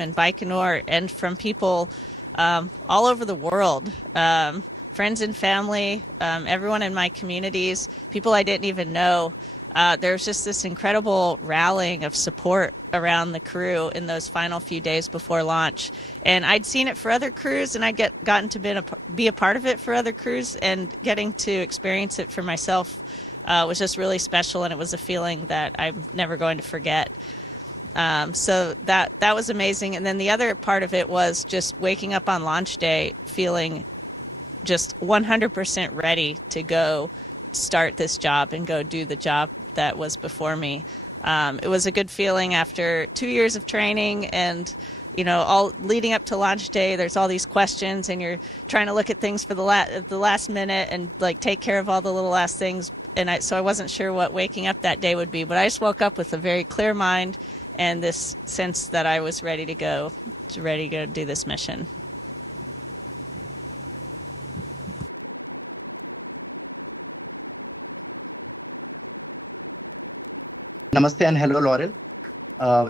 team in Baikonur and from people all over the world, friends and family, everyone in my communities, people I didn't even know. There's just this incredible rallying of support around the crew in those final few days before launch. And I'd seen it for other crews, and I'd gotten to be a part of it for other crews, and getting to experience it for myself was just really special, and it was a feeling that I'm never going to forget. So that was amazing. And then the other part of it was just waking up on launch day feeling just 100% ready to go start this job and go do the job that was before me. It was a good feeling after 2 years of training, and all leading up to launch day, there's all these questions, and you're trying to look at things for the last minute and like take care of all the little last things. And so I wasn't sure what waking up that day would be, but I just woke up with a very clear mind and this sense that I was ready to go do this mission. Namaste and hello, Laurel.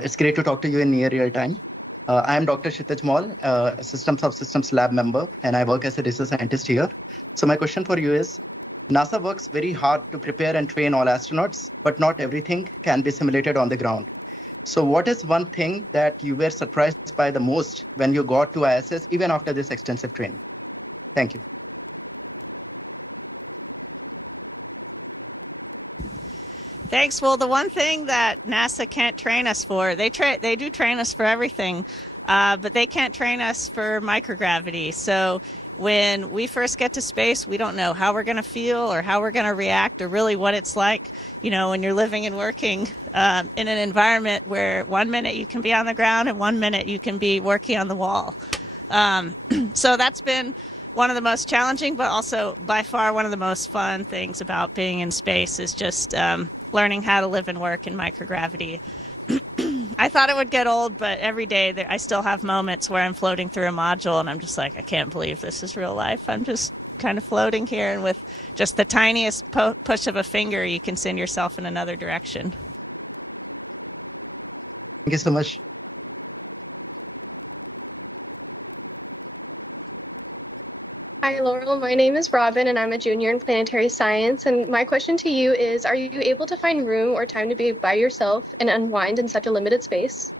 It's great to talk to you in near real time. I am Dr. Kshitij Maul, Systems of Systems Lab member, and I work as a research scientist here. So my question for you is, NASA works very hard to prepare and train all astronauts, but not everything can be simulated on the ground. So what is one thing that you were surprised by the most when you got to ISS, even after this extensive training? Thank you. Thanks. Well, the one thing that NASA can't train us for, they do train us for everything, but they can't train us for microgravity. So when we first get to space, we don't know how we're going to feel or how we're going to react or really what it's like, when you're living and working in an environment where 1 minute you can be on the ground and 1 minute you can be working on the wall. So that's been one of the most challenging, but also by far one of the most fun things about being in space is just learning how to live and work in microgravity. I thought it would get old, but every day I still have moments where I'm floating through a module and I'm just like, I can't believe this is real life. I'm just kind of floating here, and with just the tiniest push of a finger, you can send yourself in another direction. Thank you so much. Hi, Laurel. My name is Robin, and I'm a junior in planetary science. And my question to you is, are you able to find room or time to be by yourself and unwind in such a limited space?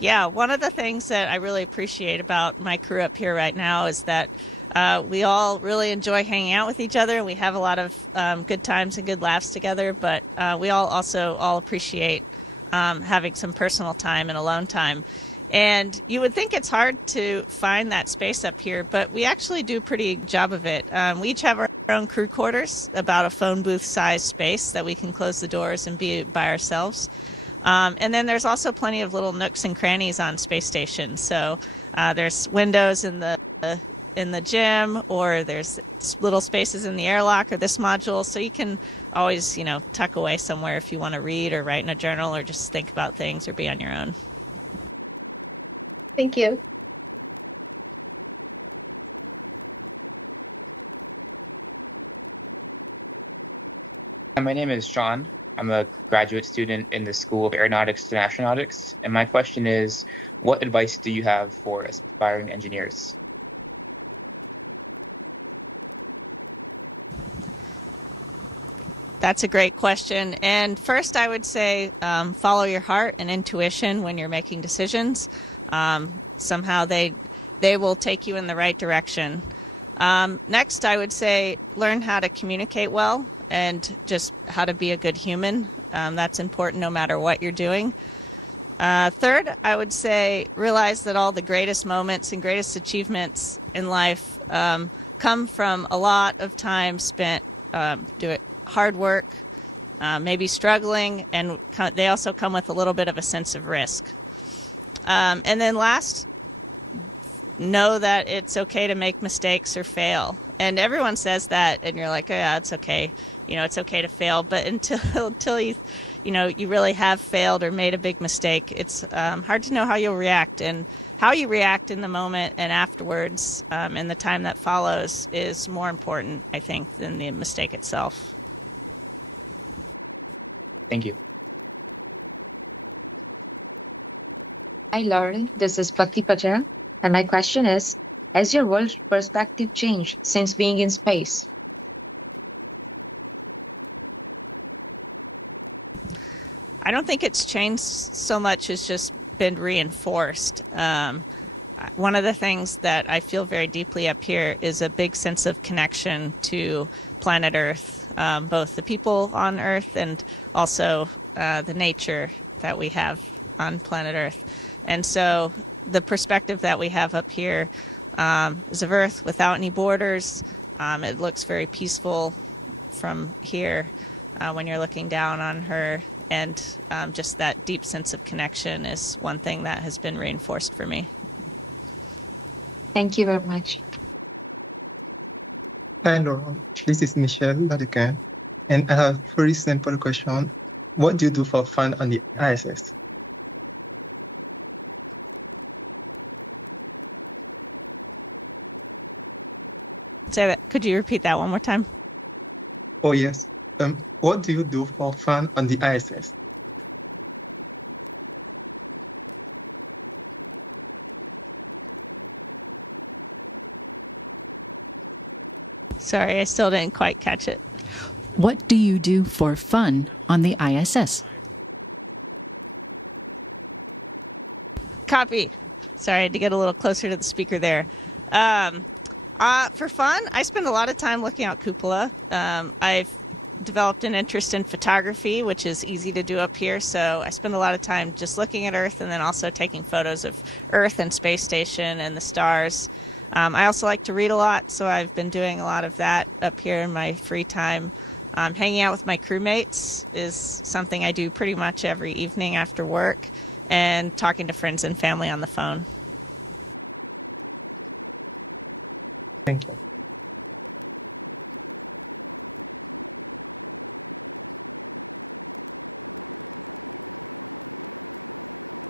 Yeah, one of the things that I really appreciate about my crew up here right now is that we all really enjoy hanging out with each other, and we have a lot of good times and good laughs together, but we also all appreciate having some personal time and alone time. And you would think it's hard to find that space up here, but we actually do a pretty good job of it. We each have our own crew quarters, about a phone booth size space that we can close the doors and be by ourselves. And then there's also plenty of little nooks and crannies on space stations. So there's windows in the gym, or there's little spaces in the airlock or this module, so you can always tuck away somewhere if you want to read or write in a journal or just think about things or be on your own. Thank you. My name is Sean. I'm a graduate student in the School of Aeronautics and Astronautics, and my question is, what advice do you have for aspiring engineers? That's a great question. And first, I would say follow your heart and intuition when you're making decisions. Somehow they will take you in the right direction. Next, I would say learn how to communicate well and just how to be a good human. That's important no matter what you're doing. Third, I would say realize that all the greatest moments and greatest achievements in life come from a lot of time spent doing hard work, maybe struggling, and they also come with a little bit of a sense of risk. And then last, know that it's okay to make mistakes or fail. And everyone says that, and you're like, oh, yeah, it's okay. It's okay to fail. But until you really have failed or made a big mistake, it's hard to know how you'll react. And how you react in the moment and afterwards, and the time that follows, is more important, I think, than the mistake itself. Thank you. Hi, Laurel. This is Bhakti Patel, and my question is: has your world perspective changed since being in space? I don't think it's changed so much as just been reinforced. One of the things that I feel very deeply up here is a big sense of connection to planet Earth, both the people on Earth and also the nature that we have on planet Earth. And so the perspective that we have up here is of Earth without any borders. It looks very peaceful from here when you're looking down on her. And just that deep sense of connection is one thing that has been reinforced for me. Thank you very much. Hi, Laurel. This is Michelle Laducan, and I have a very simple question. What do you do for fun on the ISS? Say that. Could you repeat that one more time? Oh, yes. What do you do for fun on the ISS? Sorry, I still didn't quite catch it. What do you do for fun on the ISS? Copy. Sorry, I had to get a little closer to the speaker there. For fun, I spend a lot of time looking out cupola. I've developed an interest in photography, which is easy to do up here, so I spend a lot of time just looking at Earth and then also taking photos of Earth and space station and the stars. I also like to read a lot, so I've been doing a lot of that up here in my free time. Hanging out with my crewmates is something I do pretty much every evening after work, and talking to friends and family on the phone. Thank you.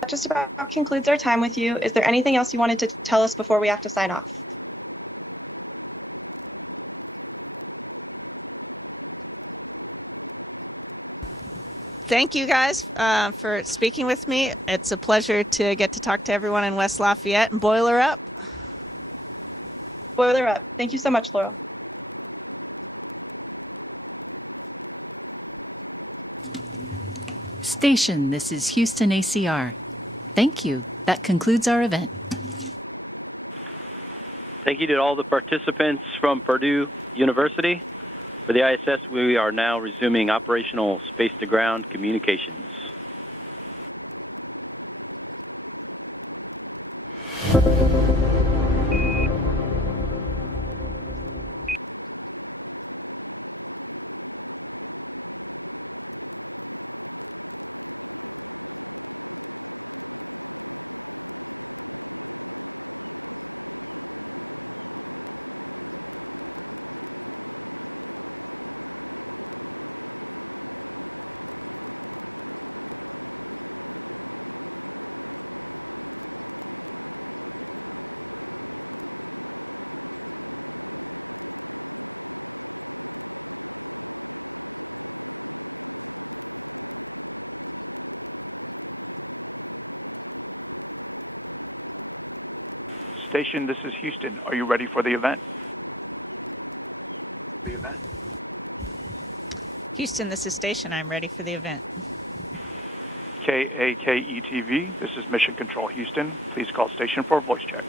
That just about concludes our time with you. Is there anything else you wanted to tell us before we have to sign off? Thank you guys for speaking with me. It's a pleasure to get to talk to everyone in West Lafayette, and boiler up. Boiler up. Thank you so much, Laurel. Station, this is Houston ACR. Thank you. That concludes our event. Thank you to all the participants from Purdue University. For the ISS, we are now resuming operational space-to-ground communications. Station, this is Houston. Are you ready for the event? Houston, this is Station. I'm ready for the event. KAKETV, this is Mission Control Houston. Please call station for a voice check.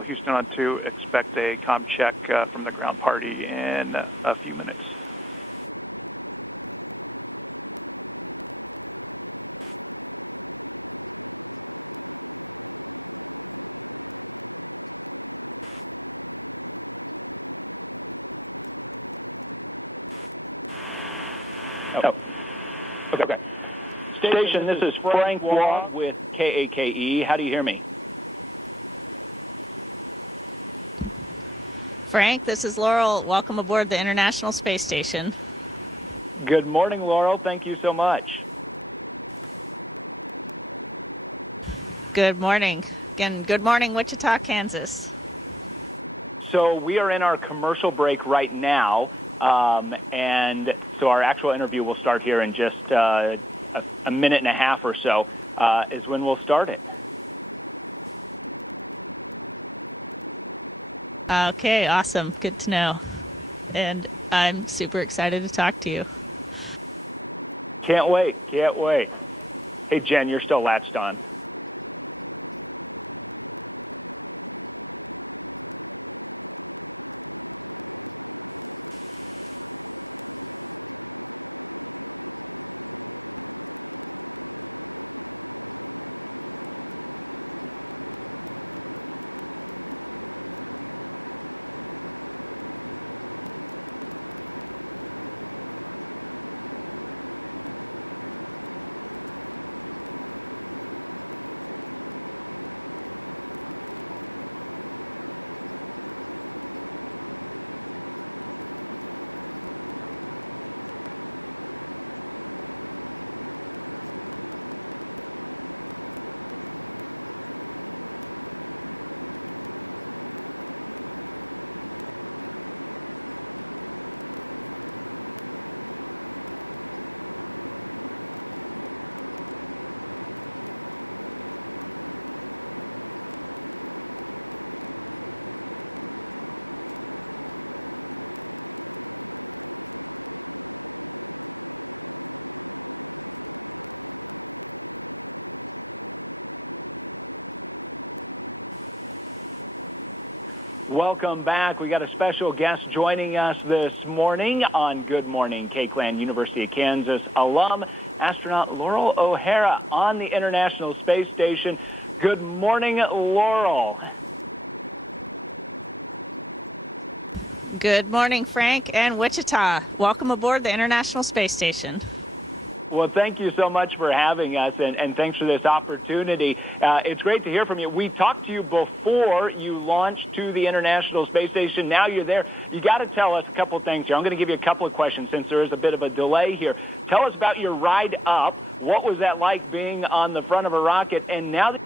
Control Houston on 2. Expect a comm check from the ground party in a few minutes. Oh. Okay. Station, this is Frank Waugh with KAKE. How do you hear me? Frank, this is Laurel. Welcome aboard the International Space Station. Good morning, Laurel. Thank you so much. Good morning. Again, good morning, Wichita, Kansas. So we are in our commercial break right now, and so our actual interview will start here in just a minute and a half or so is when we'll start it. Okay, awesome. Good to know. And I'm super excited to talk to you. Can't wait. Can't wait. Hey, Jen, you're still latched on. Welcome back. We got a special guest joining us this morning on Good Morning K-Clan, University of Kansas alum, astronaut Laurel O'Hara on the International Space Station. Good morning, Laurel. Good morning, Frank and Wichita. Welcome aboard the International Space Station. Well, thank you so much for having us, and thanks for this opportunity. It's great to hear from you. We talked to you before you launched to the International Space Station. Now you're there. You got to tell us a couple of things here. I'm going to give you a couple of questions since there is a bit of a delay here. Tell us about your ride up. What was that like being on the front of a rocket? And now that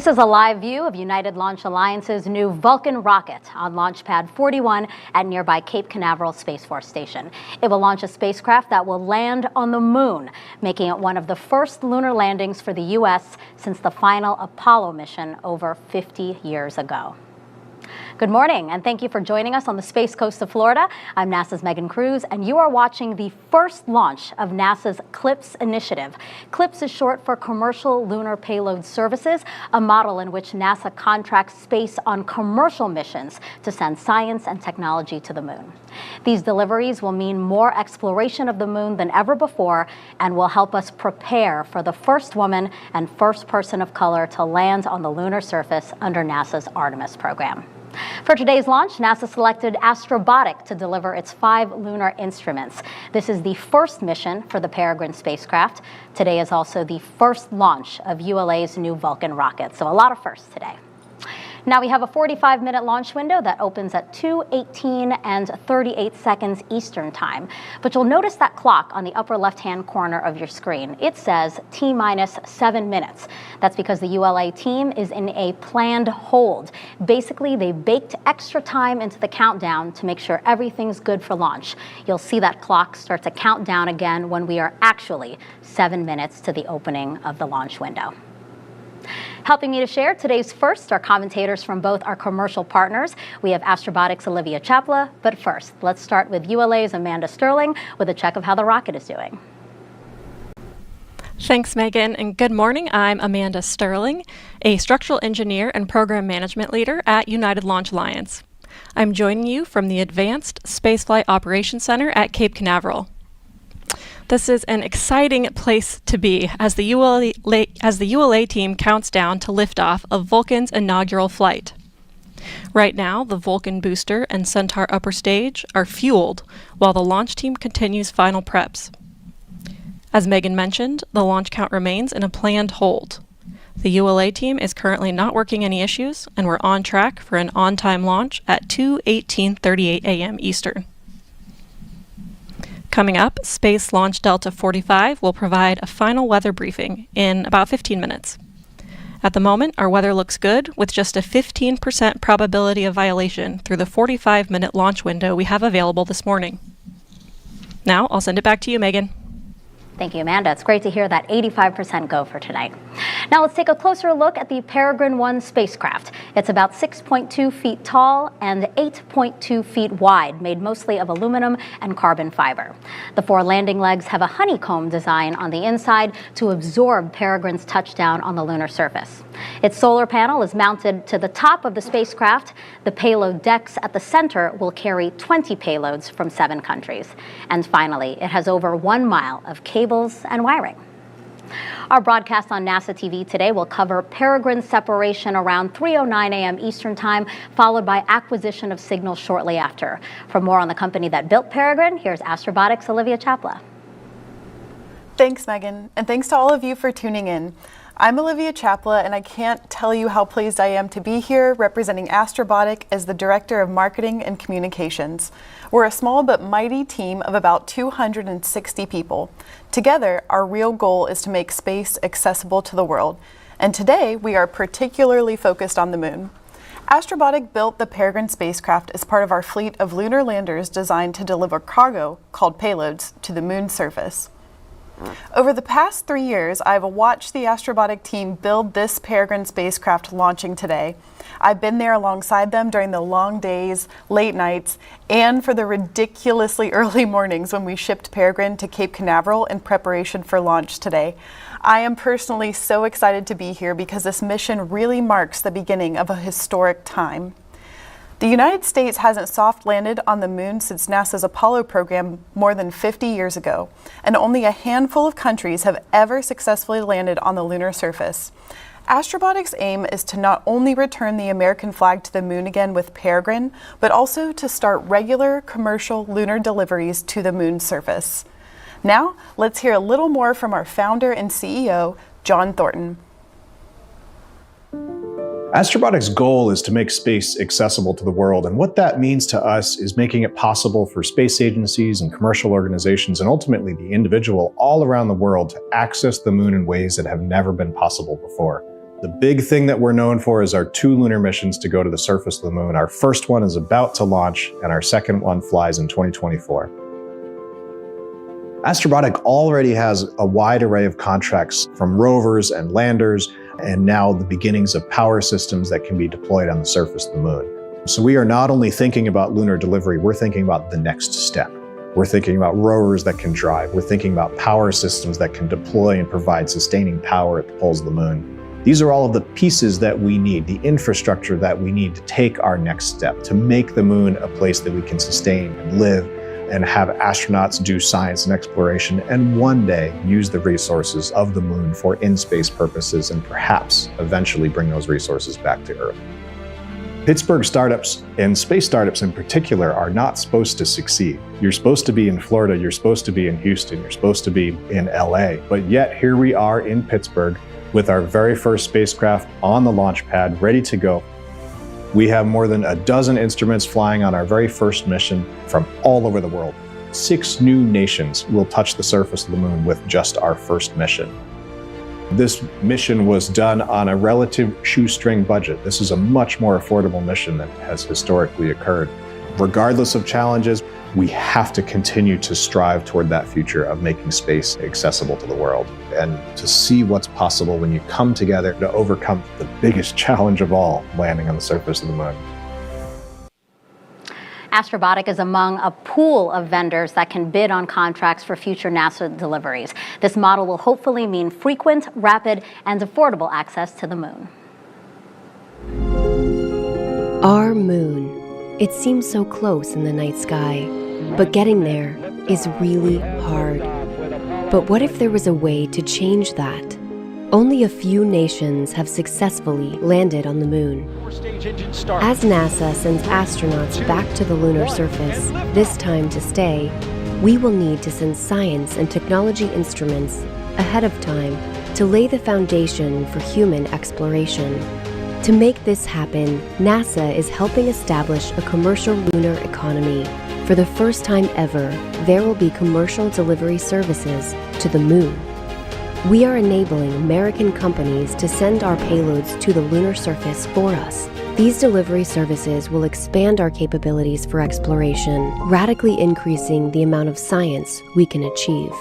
This is a live view of United Launch Alliance's new Vulcan rocket on Launch Pad 41 at nearby Cape Canaveral Space Force Station. It will launch a spacecraft that will land on the moon, making it one of the first lunar landings for the U.S. since the final Apollo mission over 50 years ago. Good morning, and thank you for joining us on the Space Coast of Florida. I'm NASA's Megan Cruz, and you are watching the first launch of NASA's CLPS initiative. CLPS is short for Commercial Lunar Payload Services, a model in which NASA contracts space on commercial missions to send science and technology to the moon. These deliveries will mean more exploration of the moon than ever before and will help us prepare for the first woman and first person of color to land on the lunar surface under NASA's Artemis program. For today's launch, NASA selected Astrobotic to deliver its 5 lunar instruments. This is the first mission for the Peregrine spacecraft. Today is also the first launch of ULA's new Vulcan rocket, so a lot of firsts today. Now we have a 45-minute launch window that opens at 2:18 and 38 seconds Eastern Time. But you'll notice that clock on the upper left-hand corner of your screen. It says T-minus 7 minutes. That's because the ULA team is in a planned hold. Basically, they baked extra time into the countdown to make sure everything's good for launch. You'll see that clock start to count down again when we are actually 7 minutes to the opening of the launch window. Helping me to share today's first are commentators from both our commercial partners. We have Astrobotic's Olivia Chapla, but first, let's start with ULA's Amanda Sterling with a check of how the rocket is doing. Thanks, Megan, and good morning. I'm Amanda Sterling, a structural engineer and program management leader at United Launch Alliance. I'm joining you from the Advanced Spaceflight Operations Center at Cape Canaveral. This is an exciting place to be as the ULA team counts down to liftoff of Vulcan's inaugural flight. Right now, the Vulcan booster and Centaur upper stage are fueled while the launch team continues final preps. As Megan mentioned, the launch count remains in a planned hold. The ULA team is currently not working any issues, and we're on track for an on-time launch at 2:18:38 a.m. Eastern. Coming up, Space Launch Delta 45 will provide a final weather briefing in about 15 minutes. At the moment, our weather looks good, with just a 15% probability of violation through the 45-minute launch window we have available this morning. Now, I'll send it back to you, Megan. Thank you, Amanda. It's great to hear that 85% go for tonight. Now let's take a closer look at the Peregrine 1 spacecraft. It's about 6.2 feet tall and 8.2 feet wide, made mostly of aluminum and carbon fiber. The 4 landing legs have a honeycomb design on the inside to absorb Peregrine's touchdown on the lunar surface. Its solar panel is mounted to the top of the spacecraft. The payload decks at the center will carry 20 payloads from 7 countries. And finally, it has over 1 mile of cables and wiring. Our broadcast on NASA TV today will cover Peregrine separation around 3:09 a.m. Eastern Time, followed by acquisition of signals shortly after. For more on the company that built Peregrine, here's Astrobotics' Olivia Chapla. Thanks, Megan, and thanks to all of you for tuning in. I'm Olivia Chapla, and I can't tell you how pleased I am to be here representing Astrobotic as the Director of Marketing and Communications. We're a small but mighty team of about 260 people. Together, our real goal is to make space accessible to the world. And today, we are particularly focused on the moon. Astrobotic built the Peregrine spacecraft as part of our fleet of lunar landers designed to deliver cargo, called payloads, to the moon's surface. Over the past 3 years, I've watched the Astrobotic team build this Peregrine spacecraft launching today. I've been there alongside them during the long days, late nights, and for the ridiculously early mornings when we shipped Peregrine to Cape Canaveral in preparation for launch today. I am personally so excited to be here because this mission really marks the beginning of a historic time. The United States hasn't soft landed on the moon since NASA's Apollo program more than 50 years ago, and only a handful of countries have ever successfully landed on the lunar surface. Astrobotic's aim is to not only return the American flag to the moon again with Peregrine, but also to start regular commercial lunar deliveries to the moon's surface. Now, let's hear a little more from our founder and CEO, John Thornton. Astrobotic's goal is to make space accessible to the world, and what that means to us is making it possible for space agencies and commercial organizations, and ultimately the individual all around the world, to access the moon in ways that have never been possible before. The big thing that we're known for is our 2 lunar missions to go to the surface of the moon. Our first one is about to launch, and our second one flies in 2024. Astrobotic already has a wide array of contracts from rovers and landers, and now the beginnings of power systems that can be deployed on the surface of the moon. So we are not only thinking about lunar delivery, we're thinking about the next step. We're thinking about rovers that can drive. We're thinking about power systems that can deploy and provide sustaining power at the poles of the moon. These are all of the pieces that we need, the infrastructure that we need to take our next step, to make the moon a place that we can sustain and live and have astronauts do science and exploration, and one day use the resources of the moon for in-space purposes, and perhaps eventually bring those resources back to Earth. Pittsburgh startups, and space startups in particular, are not supposed to succeed. You're supposed to be in Florida, you're supposed to be in Houston, you're supposed to be in LA, but yet here we are in Pittsburgh with our very first spacecraft on the launch pad, ready to go. We have more than a dozen instruments flying on our very first mission from all over the world. 6 new nations will touch the surface of the moon with just our first mission. This mission was done on a relative shoestring budget. This is a much more affordable mission than has historically occurred. Regardless of challenges, we have to continue to strive toward that future of making space accessible to the world, and to see what's possible when you come together to overcome the biggest challenge of all, landing on the surface of the moon. Astrobotic is among a pool of vendors that can bid on contracts for future NASA deliveries. This model will hopefully mean frequent, rapid, and affordable access to the moon. Our moon. It seems so close in the night sky, but getting there is really hard. But what if there was a way to change that? Only a few nations have successfully landed on the moon. As NASA sends astronauts back to the lunar surface, this time to stay, we will need to send science and technology instruments ahead of time to lay the foundation for human exploration. To make this happen, NASA is helping establish a commercial lunar economy. For the first time ever, there will be commercial delivery services to the moon. We are enabling American companies to send our payloads to the lunar surface for us. These delivery services will expand our capabilities for exploration, radically increasing the amount of science we can achieve.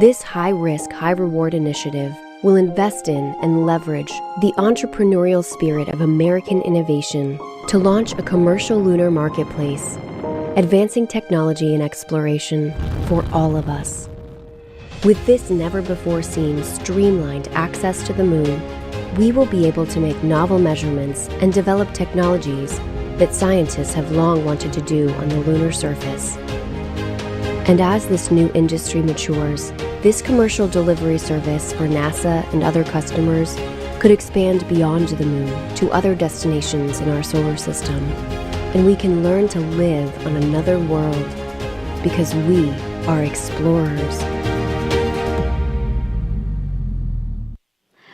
This high-risk, high-reward initiative will invest in and leverage the entrepreneurial spirit of American innovation to launch a commercial lunar marketplace, advancing technology and exploration for all of us. With this never-before-seen streamlined access to the moon, we will be able to make novel measurements and develop technologies that scientists have long wanted to do on the lunar surface. And as this new industry matures, this commercial delivery service for NASA and other customers could expand beyond the moon to other destinations in our solar system. And we can learn to live on another world because we are explorers.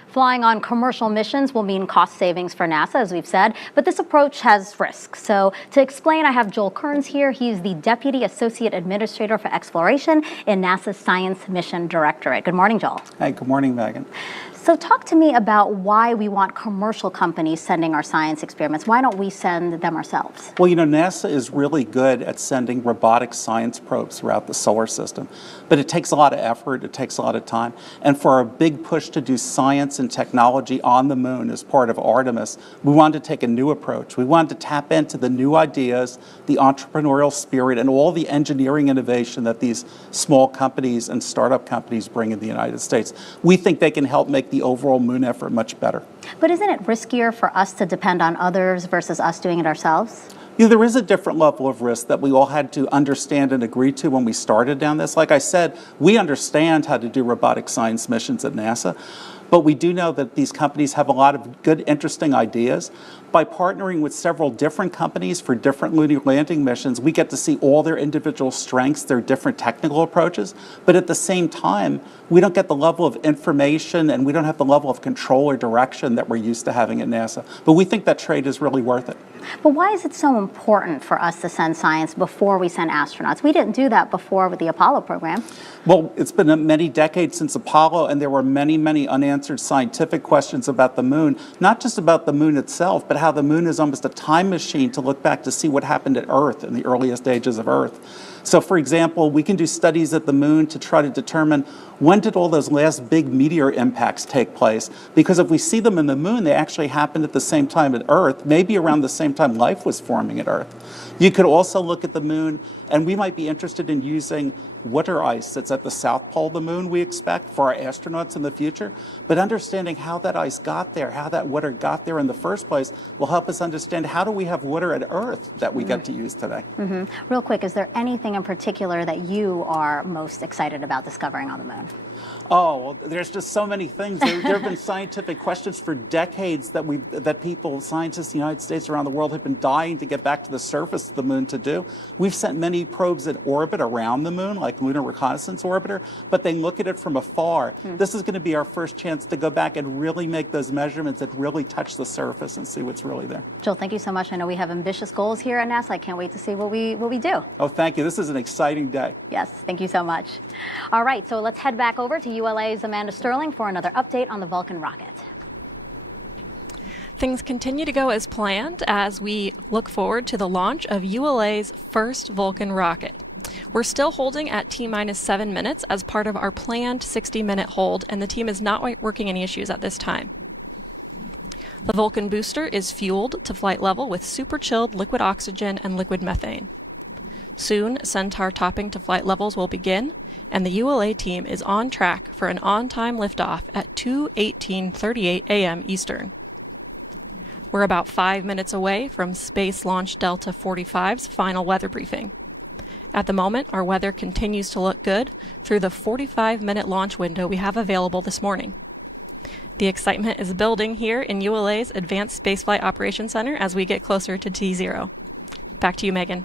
Flying on commercial missions will mean cost savings for NASA, as we've said, but this approach has risks. So to explain, I have Joel Kearns here. He's the Deputy Associate Administrator for Exploration in NASA's Science Mission Directorate. Good morning, Joel. Hi, good morning, Megan. So talk to me about why we want commercial companies sending our science experiments. Why don't we send them ourselves? Well, you know, NASA is really good at sending robotic science probes throughout the solar system, but it takes a lot of effort, it takes a lot of time. And for our big push to do science and technology on the moon as part of Artemis, we wanted to take a new approach. We wanted to tap into the new ideas, the entrepreneurial spirit, and all the engineering innovation that these small companies and startup companies bring in the United States. We think they can help make the overall moon effort much better. But isn't it riskier for us to depend on others versus us doing it ourselves? You know, there is a different level of risk that we all had to understand and agree to when we started down this. Like I said, we understand how to do robotic science missions at NASA, but we do know that these companies have a lot of good, interesting ideas. By partnering with several different companies for different lunar landing missions, we get to see all their individual strengths, their different technical approaches, but at the same time, we don't get the level of information and we don't have the level of control or direction that we're used to having at NASA. But we think that trade is really worth it. But why is it so important for us to send science before we send astronauts? We didn't do that before with the Apollo program. Well, it's been many decades since Apollo, and there were many, many unanswered scientific questions about the moon, not just about the moon itself, but how the moon is almost a time machine to look back to see what happened at Earth in the earliest ages of Earth. So, for example, we can do studies at the moon to try to determine when did all those last big meteor impacts take place? Because if we see them in the moon, they actually happened at the same time at Earth, maybe around the same time life was forming at Earth. You could also look at the moon, and we might be interested in using water ice that's at the south pole of the moon, we expect, for our astronauts in the future. But understanding how that ice got there, how that water got there in the first place, will help us understand how do we have water at Earth that we get to use today. Real quick, is there anything in particular that you are most excited about discovering on the moon? Oh, well, there's just so many things. There have been scientific questions for decades that people, scientists in the United States around the world, have been dying to get back to the surface of the moon to do. We've sent many probes that orbit around the moon, like Lunar Reconnaissance Orbiter, but they look at it from afar. This is going to be our first chance to go back and really make those measurements that really touch the surface and see what's really there. Joel, thank you so much. I know we have ambitious goals here at NASA. I can't wait to see what we do. Oh, thank you. This is an exciting day. Yes, thank you so much. All right, so let's head back over to ULA's Amanda Sterling for another update on the Vulcan rocket. Things continue to go as planned as we look forward to the launch of ULA's first Vulcan rocket. We're still holding at T-minus 7 minutes as part of our planned 60-minute hold, and the team is not working any issues at this time. The Vulcan booster is fueled to flight level with super chilled liquid oxygen and liquid methane. Soon, Centaur topping to flight levels will begin, and the ULA team is on track for an on-time liftoff at 2:18:38 a.m. Eastern. We're about 5 minutes away from Space Launch Delta 45's final weather briefing. At the moment, our weather continues to look good through the 45-minute launch window we have available this morning. The excitement is building here in ULA's Advanced Spaceflight Operations Center as we get closer to T0. Back to you, Megan.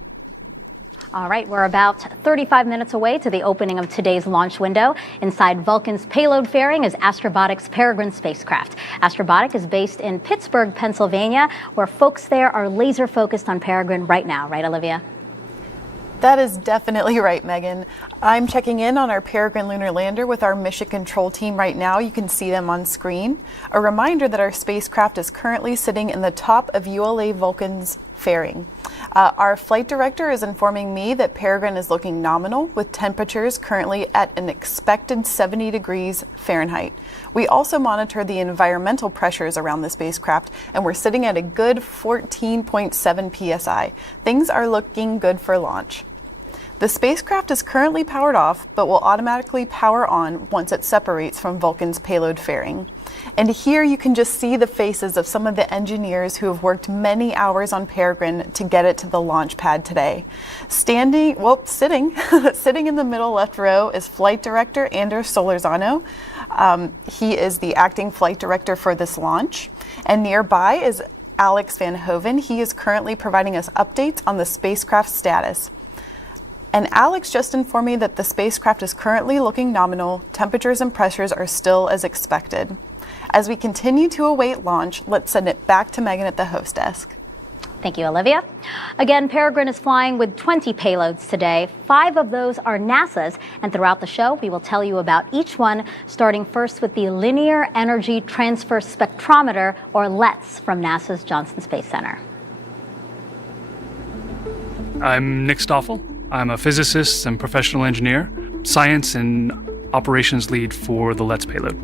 All right, we're about 35 minutes away to the opening of today's launch window. Inside Vulcan's payload fairing is Astrobotic's Peregrine spacecraft. Astrobotic is based in Pittsburgh, Pennsylvania, where folks there are laser focused on Peregrine right now. Right, Olivia? That is definitely right, Megan. I'm checking in on our Peregrine lunar lander with our mission control team right now. You can see them on screen. A reminder that our spacecraft is currently sitting in the top of ULA Vulcan's fairing. Our flight director is informing me that Peregrine is looking nominal, with temperatures currently at an expected 70 degrees Fahrenheit. We also monitor the environmental pressures around the spacecraft, and we're sitting at a good 14.7 psi. Things are looking good for launch. The spacecraft is currently powered off, but will automatically power on once it separates from Vulcan's payload fairing. And here you can just see the faces of some of the engineers who have worked many hours on Peregrine to get it to the launch pad today. Sitting in the middle left row is Flight Director Anders Solorzano. He is the acting flight director for this launch. And nearby is Alex Van Hoven. He is currently providing us updates on the spacecraft status. And Alex just informed me that the spacecraft is currently looking nominal. Temperatures and pressures are still as expected. As we continue to await launch, let's send it back to Megan at the host desk. Thank you, Olivia. Again, Peregrine is flying with 20 payloads today. 5 of those are NASA's, and throughout the show, we will tell you about each one, starting first with the Linear Energy Transfer Spectrometer, or LETS, from NASA's Johnson Space Center. I'm Nick Stoffel. I'm a physicist and professional engineer, science and operations lead for the LETS payload.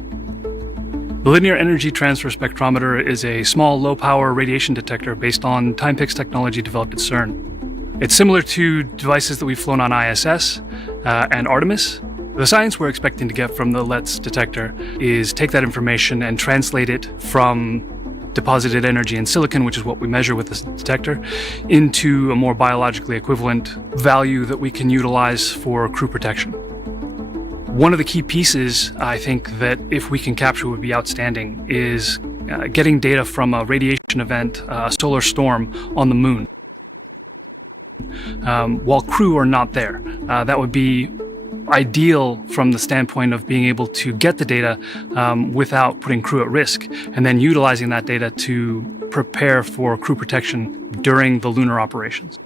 The Linear Energy Transfer Spectrometer is a small, low-power radiation detector based on time-pix technology developed at CERN. It's similar to devices that we've flown on ISS and Artemis. The science we're expecting to get from the LETS detector is take that information and translate it from deposited energy in silicon, which is what we measure with this detector, into a more biologically equivalent value that we can utilize for crew protection. One of the key pieces, I think, that if we can capture would be outstanding is getting data from a radiation event, a solar storm on the moon. While crew are not there. That would be ideal from the standpoint of being able to get the data without putting crew at risk, and then utilizing that data to prepare for crew protection during the lunar operations.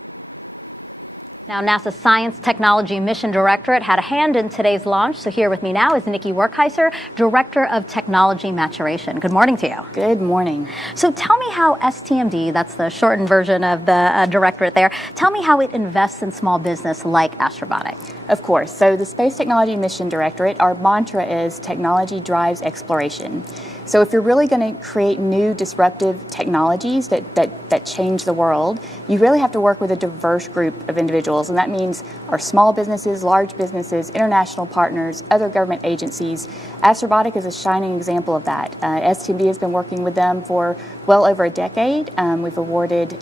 Now, NASA's Science Technology Mission Directorate had a hand in today's launch. So here with me now is Nikki Werkheiser, Director of Technology Maturation. Good morning to you. Good morning. So tell me how STMD, that's the shortened version of the directorate there, tell me how it invests in small business like Astrobotic. Of course. So the Space Technology Mission Directorate, our mantra is technology drives exploration. So if you're really going to create new disruptive technologies that change the world, you really have to work with a diverse group of individuals, and that means our small businesses, large businesses, international partners, other government agencies. Astrobotic is a shining example of that. STMD has been working with them for well over a decade. We've awarded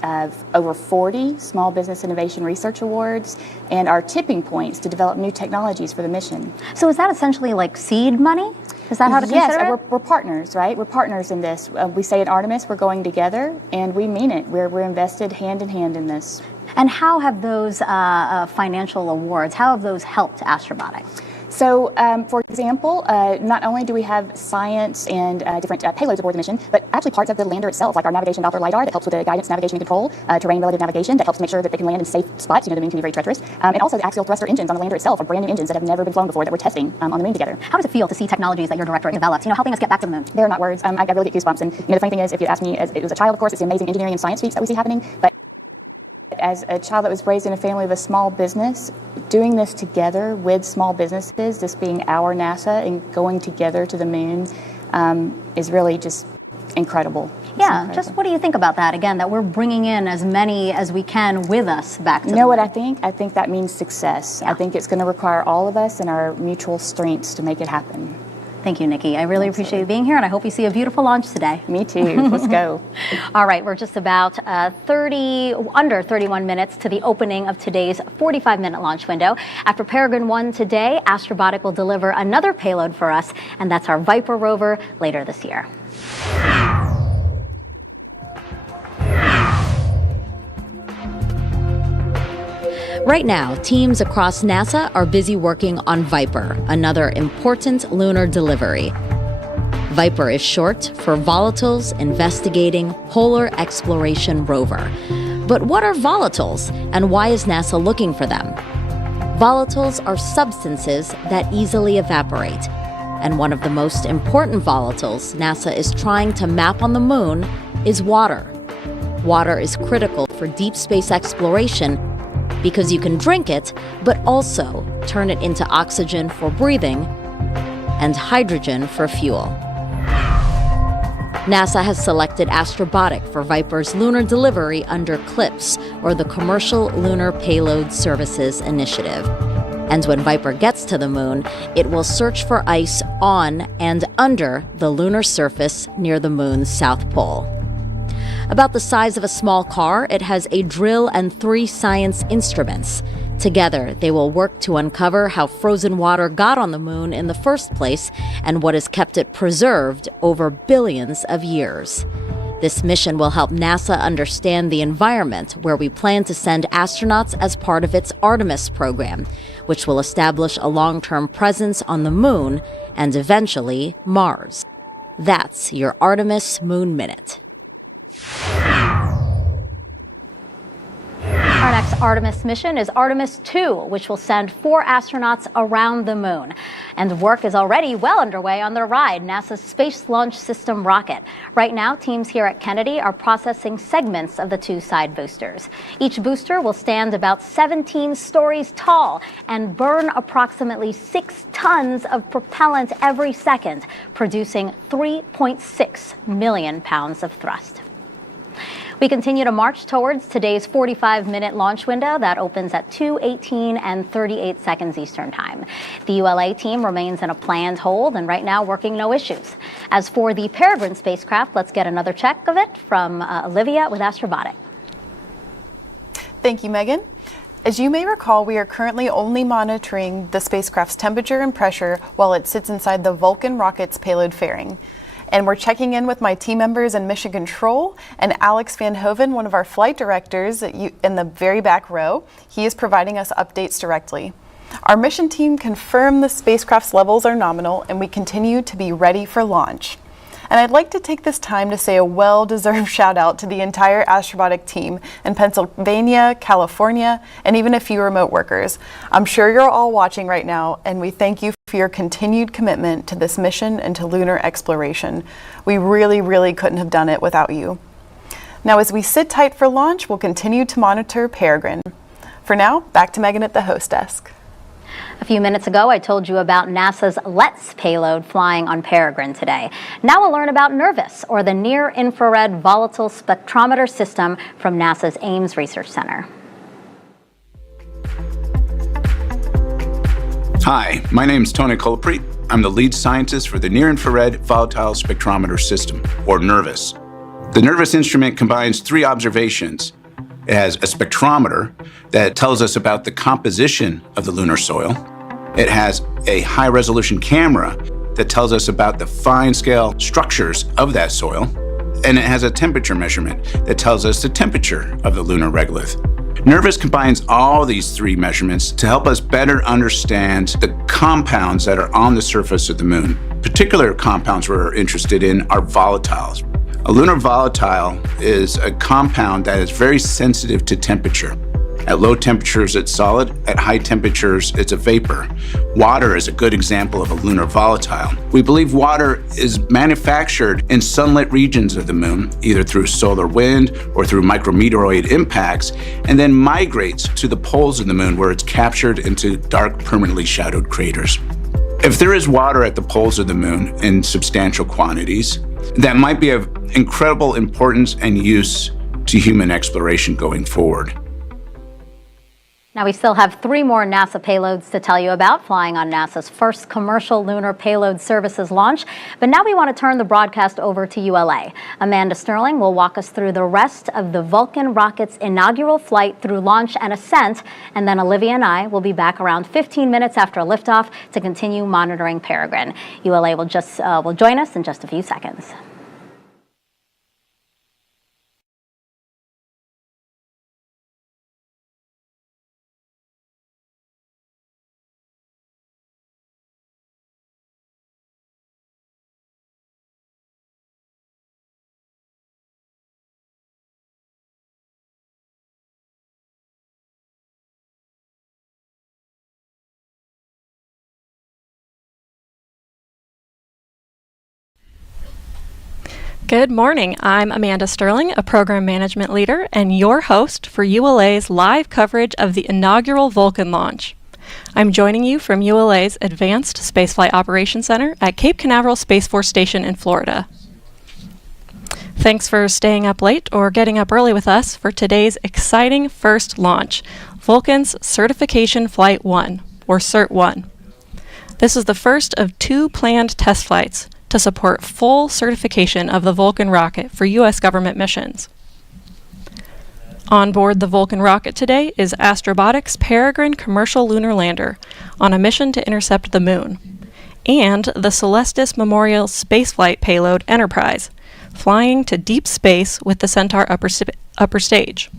over 40 Small Business Innovation Research Awards and our tipping points to develop new technologies for the mission. So is that essentially like seed money? Is that how to consider it? Yes, we're partners, right? We're partners in this. We say at Artemis, we're going together, and we mean it. We're invested hand in hand in this. And how have those financial awards, how have those helped Astrobotic? So, for example, not only do we have science and different payloads aboard the mission, but actually parts of the lander itself, like our navigation Doppler LiDAR that helps with the guidance, navigation, and control, terrain relative navigation that helps make sure that they can land in safe spots. The moon can be very treacherous. And also the axial thruster engines on the lander itself are brand new engines that have never been flown before that we're testing on the moon together. How does it feel to see technologies that your directorate developed, helping us get back to the moon? They're not words. I really get goosebumps. And the funny thing is, if you ask me, as it was a child, of course, it's the amazing engineering and science feats that we see happening. But as a child that was raised in a family of a small business, doing this together with small businesses, this being our NASA and going together to the moon, is really just incredible. Yeah, just what do you think about that? Again, that we're bringing in as many as we can with us back to You know what I think? I think that means success. I think it's going to require all of us and our mutual strengths to make it happen. Thank you, Nikki. I really appreciate you being here, and I hope you see a beautiful launch today. Me too. Let's go. All right, we're just about under 31 minutes to the opening of today's 45-minute launch window. After Peregrine 1 today, Astrobotic will deliver another payload for us, and that's our Viper rover later this year. Right now, teams across NASA are busy working on Viper, another important lunar delivery. Viper is short for Volatiles Investigating Polar Exploration Rover. But what are volatiles, and why is NASA looking for them? Volatiles are substances that easily evaporate. And one of the most important volatiles NASA is trying to map on the moon is water. Water is critical for deep space exploration because you can drink it, but also turn it into oxygen for breathing and hydrogen for fuel. NASA has selected Astrobotic for Viper's lunar delivery under CLPS, or the Commercial Lunar Payload Services Initiative. And when Viper gets to the moon, it will search for ice on and under the lunar surface near the moon's south pole. About the size of a small car, it has a drill and 3 science instruments. Together, they will work to uncover how frozen water got on the moon in the first place and what has kept it preserved over billions of years. This mission will help NASA understand the environment where we plan to send astronauts as part of its Artemis program, which will establish a long-term presence on the moon and eventually Mars. That's your Artemis Moon Minute. Our next Artemis mission is Artemis 2, which will send 4 astronauts around the moon. And work is already well underway on their ride, NASA's Space Launch System rocket. Right now, teams here at Kennedy are processing segments of the 2 side boosters. Each booster will stand about 17 stories tall and burn approximately 6 tons of propellant every second, producing 3.6 million pounds of thrust. We continue to march towards today's 45-minute launch window that opens at 2:18 and 38 seconds Eastern Time. The ULA team remains in a planned hold and right now working no issues. As for the Peregrine spacecraft, let's get another check of it from Olivia with Astrobotic. Thank you, Megan. As you may recall, we are currently only monitoring the spacecraft's temperature and pressure while it sits inside the Vulcan rocket's payload fairing. And we're checking in with my team members in Mission Control and Alex Van Hoven, one of our flight directors in the very back row. He is providing us updates directly. Our mission team confirmed the spacecraft's levels are nominal and we continue to be ready for launch. And I'd like to take this time to say a well-deserved shout out to the entire Astrobotic team in Pennsylvania, California, and even a few remote workers. I'm sure you're all watching right now, and we thank you for your continued commitment to this mission and to lunar exploration. We really, really couldn't have done it without you. Now, as we sit tight for launch, we'll continue to monitor Peregrine. For now, back to Megan at the host desk. A few minutes ago, I told you about NASA's LETS payload flying on Peregrine today. Now we'll learn about NIRVIS, or the Near Infrared Volatile Spectrometer System from NASA's Ames Research Center. Hi, my name is Tony Colaprit. I'm the lead scientist for the Near Infrared Volatile Spectrometer System, or NIRVIS. The NIRVIS instrument combines 3 observations. It has a spectrometer that tells us about the composition of the lunar soil. It has a high-resolution camera that tells us about the fine-scale structures of that soil. And it has a temperature measurement that tells us the temperature of the lunar regolith. NIRVIS combines all these 3 measurements to help us better understand the compounds that are on the surface of the moon. Particular compounds we're interested in are volatiles. A lunar volatile is a compound that is very sensitive to temperature. At low temperatures, it's solid. At high temperatures, it's a vapor. Water is a good example of a lunar volatile. We believe water is manufactured in sunlit regions of the moon, either through solar wind or through micrometeoroid impacts, and then migrates to the poles of the moon where it's captured into dark, permanently shadowed craters. If there is water at the poles of the moon in substantial quantities, that might be of incredible importance and use to human exploration going forward. Now, we still have 3 more NASA payloads to tell you about, flying on NASA's first commercial lunar payload services launch. But now we want to turn the broadcast over to ULA. Amanda Sterling will walk us through the rest of the Vulcan rocket's inaugural flight through launch and ascent. And then Olivia and I will be back around 15 minutes after liftoff to continue monitoring Peregrine. ULA will join us in just a few seconds. Good morning. I'm Amanda Sterling, a program management leader and your host for ULA's live coverage of the inaugural Vulcan launch. I'm joining you from ULA's Advanced Spaceflight Operations Center at Cape Canaveral Space Force Station in Florida. Thanks for staying up late or getting up early with us for today's exciting first launch, Vulcan's Certification Flight 1, or Cert-1. This is the first of 2 planned test flights to support full certification of the Vulcan rocket for U.S. government missions. On board the Vulcan rocket today is Astrobotic's Peregrine commercial lunar lander on a mission to intercept the moon, and the Celestis Memorial Spaceflight payload Enterprise, flying to deep space with the Centaur upper stage.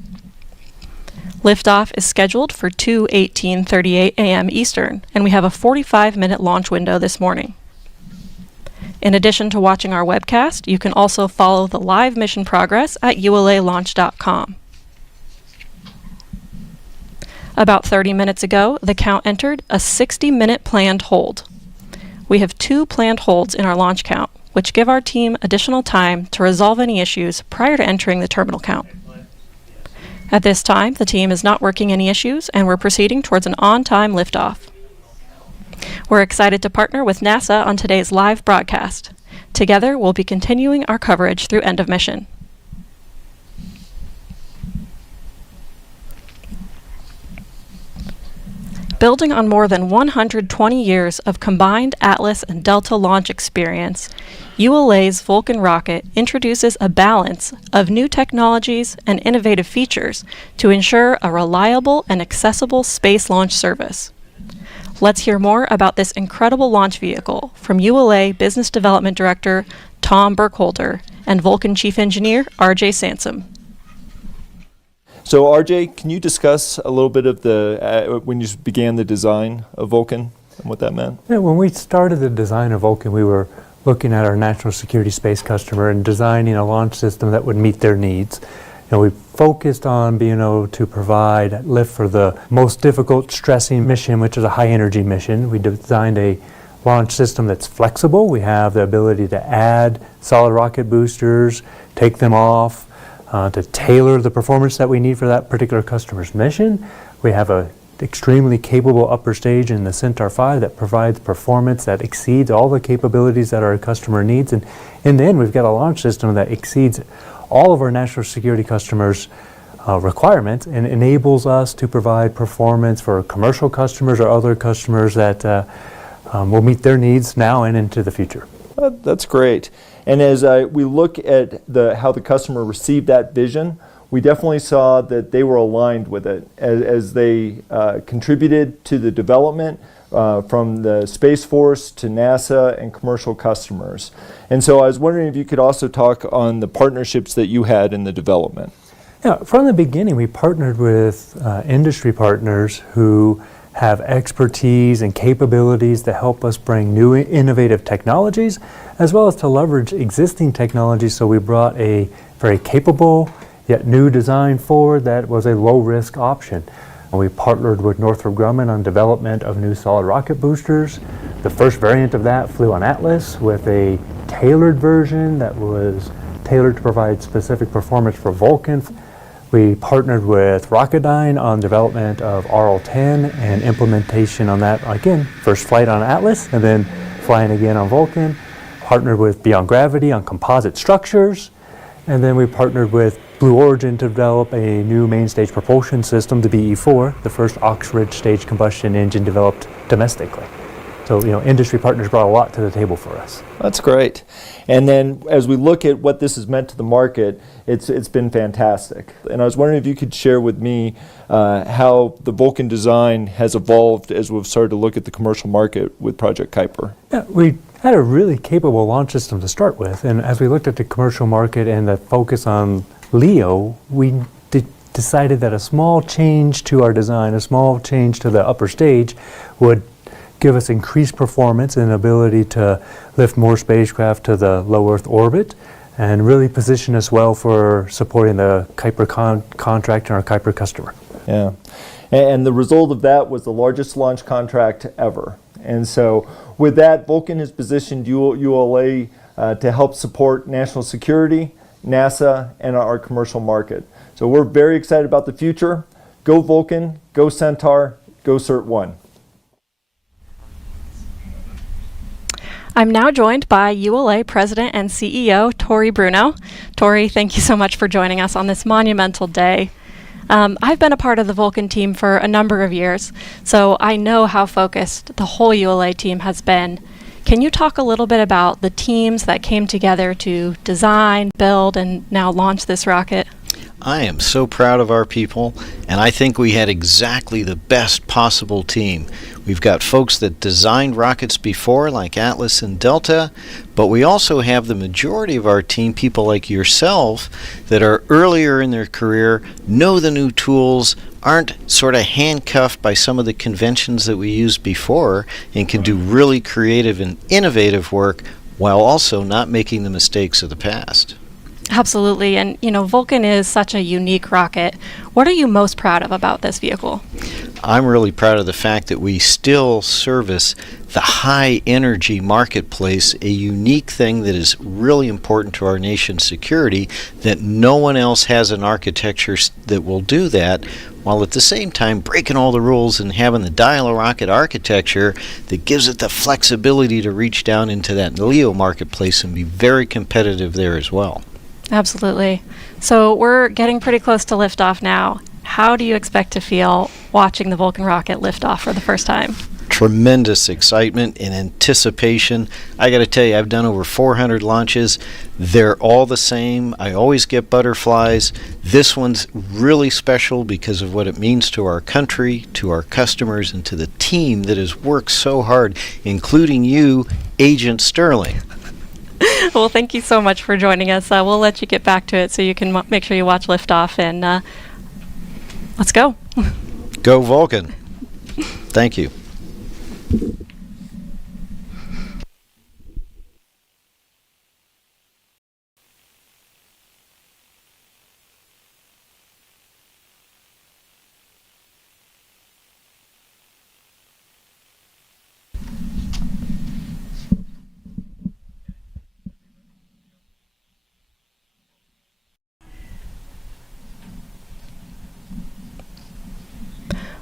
Liftoff is scheduled for 2:18:38 a.m. Eastern, and we have a 45-minute launch window this morning. In addition to watching our webcast, you can also follow the live mission progress at ulalaunch.com. About 30 minutes ago, the count entered a 60-minute planned hold. We have 2 planned holds in our launch count, which give our team additional time to resolve any issues prior to entering the terminal count. At this time, the team is not working any issues, and we're proceeding towards an on-time liftoff. We're excited to partner with NASA on today's live broadcast. Together, we'll be continuing our coverage through end of mission. Building on more than 120 years of combined Atlas and Delta launch experience, ULA's Vulcan rocket introduces a balance of new technologies and innovative features to ensure a reliable and accessible space launch service. Let's hear more about this incredible launch vehicle from ULA Business Development Director Tom Burkholder and Vulcan Chief Engineer RJ Sansom. So RJ, can you discuss a little bit of the when you began the design of Vulcan and what that meant? Yeah, when we started the design of Vulcan, we were looking at our national security space customer and designing a launch system that would meet their needs. And we focused on being able to provide lift for the most difficult, stressing mission, which is a high-energy mission. We designed a launch system that's flexible. We have the ability to add solid rocket boosters, take them off, to tailor the performance that we need for that particular customer's mission. We have an extremely capable upper stage in the Centaur 5 that provides performance that exceeds all the capabilities that our customer needs. And in the end, we've got a launch system that exceeds all of our national security customers' requirements and enables us to provide performance for commercial customers or other customers that will meet their needs now and into the future. That's great. And as we look at how the customer received that vision, we definitely saw that they were aligned with it as they contributed to the development from the Space Force to NASA and commercial customers. And so I was wondering if you could also talk on the partnerships that you had in the development. Yeah, from the beginning, we partnered with industry partners who have expertise and capabilities to help us bring new innovative technologies, as well as to leverage existing technologies. So we brought a very capable yet new design forward that was a low-risk option. We partnered with Northrop Grumman on development of new solid rocket boosters. The first variant of that flew on Atlas with a tailored version that was tailored to provide specific performance for Vulcan. We partnered with Rocketdyne on development of RL-10 and implementation on that, again, first flight on Atlas and then flying again on Vulcan. partnered with Beyond Gravity on composite structures, and then we partnered with Blue Origin to develop a new main stage propulsion system, the BE-4, the first Oxford stage combustion engine developed domestically. So, industry partners brought a lot to the table for us. That's great. And then as we look at what this has meant to the market, it's been fantastic. And I was wondering if you could share with me how the Vulcan design has evolved as we've started to look at the commercial market with Project Kuiper. Yeah, we had a really capable launch system to start with, and as we looked at the commercial market and the focus on LEO, we decided that a small change to our design, a small change to the upper stage would give us increased performance and ability to lift more spacecraft to the low Earth orbit and really position us well for supporting the Kuiper contract and our Kuiper customer. Yeah, and the result of that was the largest launch contract ever. And so with that, Vulcan has positioned ULA to help support national security, NASA, and our commercial market. So we're very excited about the future. Go Vulcan, go Centaur, go Cert-1. I'm now joined by ULA President and CEO Tori Bruno. Tori, thank you so much for joining us on this monumental day. I've been a part of the Vulcan team for a number of years, so I know how focused the whole ULA team has been. Can you talk a little bit about the teams that came together to design, build, and now launch this rocket? I am so proud of our people, and I think we had exactly the best possible team. We've got folks that designed rockets before, like Atlas and Delta, but we also have the majority of our team, people like yourself, that are earlier in their career, know the new tools, aren't sort of handcuffed by some of the conventions that we used before, and can do really creative and innovative work while also not making the mistakes of the past. Absolutely, and Vulcan is such a unique rocket. What are you most proud of about this vehicle? I'm really proud of the fact that we still service the high energy marketplace, a unique thing that is really important to our nation's security, that no one else has an architecture that will do that, while at the same time breaking all the rules and having the dial-a-rocket architecture that gives it the flexibility to reach down into that LEO marketplace and be very competitive there as well. Absolutely. So we're getting pretty close to liftoff now. How do you expect to feel watching the Vulcan rocket lift off for the first time? Tremendous excitement and anticipation. I got to tell you, I've done over 400 launches. They're all the same. I always get butterflies. This one's really special because of what it means to our country, to our customers, and to the team that has worked so hard, including you, Agent Sterling. Well, thank you so much for joining us. We'll let you get back to it so you can make sure you watch liftoff, and let's go. Go Vulcan. Thank you.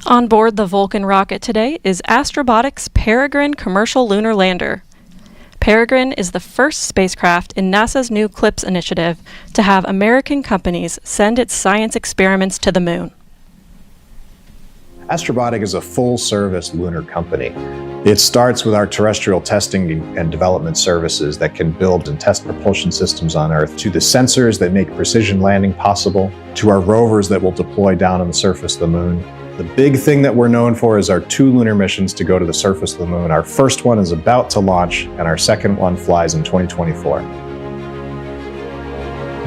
On board the Vulcan rocket today is Astrobotic's Peregrine commercial lunar lander. Peregrine is the first spacecraft in NASA's new CLIPS initiative to have American companies send its science experiments to the moon. Astrobotic is a full-service lunar company. It starts with our terrestrial testing and development services that can build and test propulsion systems on Earth, to the sensors that make precision landing possible, to our rovers that will deploy down on the surface of the moon. The big thing that we're known for is our 2 lunar missions to go to the surface of the moon. Our first one is about to launch, and our second one flies in 2024. The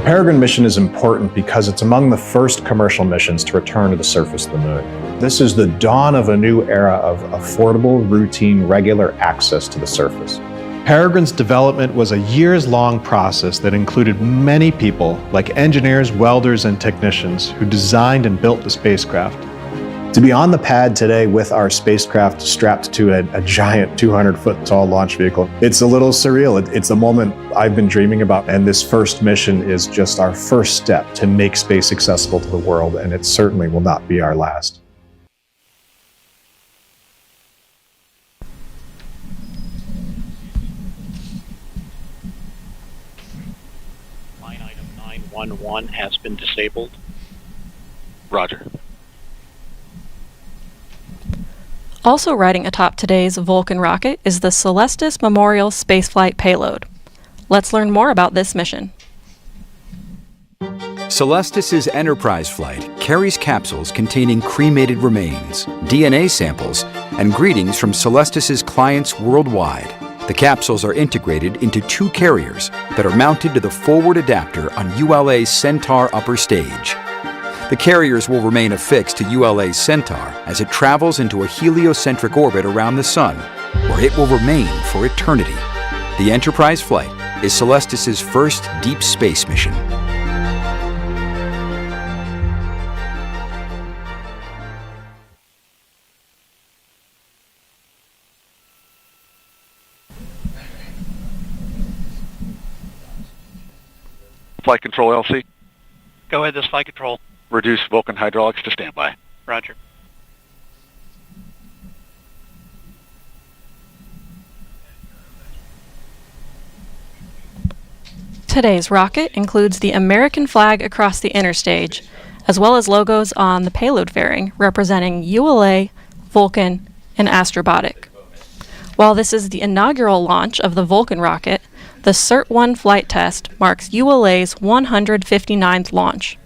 Peregrine mission is important because it's among the first commercial missions to return to the surface of the moon. This is the dawn of a new era of affordable, routine, regular access to the surface. Peregrine's development was a years-long process that included many people, like engineers, welders, and technicians, who designed and built the spacecraft. To be on the pad today with our spacecraft strapped to a giant 200-foot tall launch vehicle, it's a little surreal. It's a moment I've been dreaming about, and this first mission is just our first step to make space accessible to the world, and it certainly will not be our last. Cert-1 has been disabled. Roger. Also riding atop today's Vulcan rocket is the Celestis Memorial Spaceflight payload. Let's learn more about this mission. Celestis' Enterprise flight carries capsules containing cremated remains, DNA samples, and greetings from Celestis' clients worldwide. The capsules are integrated into 2 carriers that are mounted to the forward adapter on ULA's Centaur upper stage. The carriers will remain affixed to ULA's Centaur as it travels into a heliocentric orbit around the Sun, where it will remain for eternity. The Enterprise flight is Celestis' first deep space mission. Flight Control LC. Go ahead, this flight control. Reduce Vulcan hydraulics to standby. Roger. Today's rocket includes the American flag across the inner stage, as well as logos on the payload fairing representing ULA, Vulcan, and Astrobotic. While this is the inaugural launch of the Vulcan rocket, the Cert-1 flight test marks ULA's 159th launch.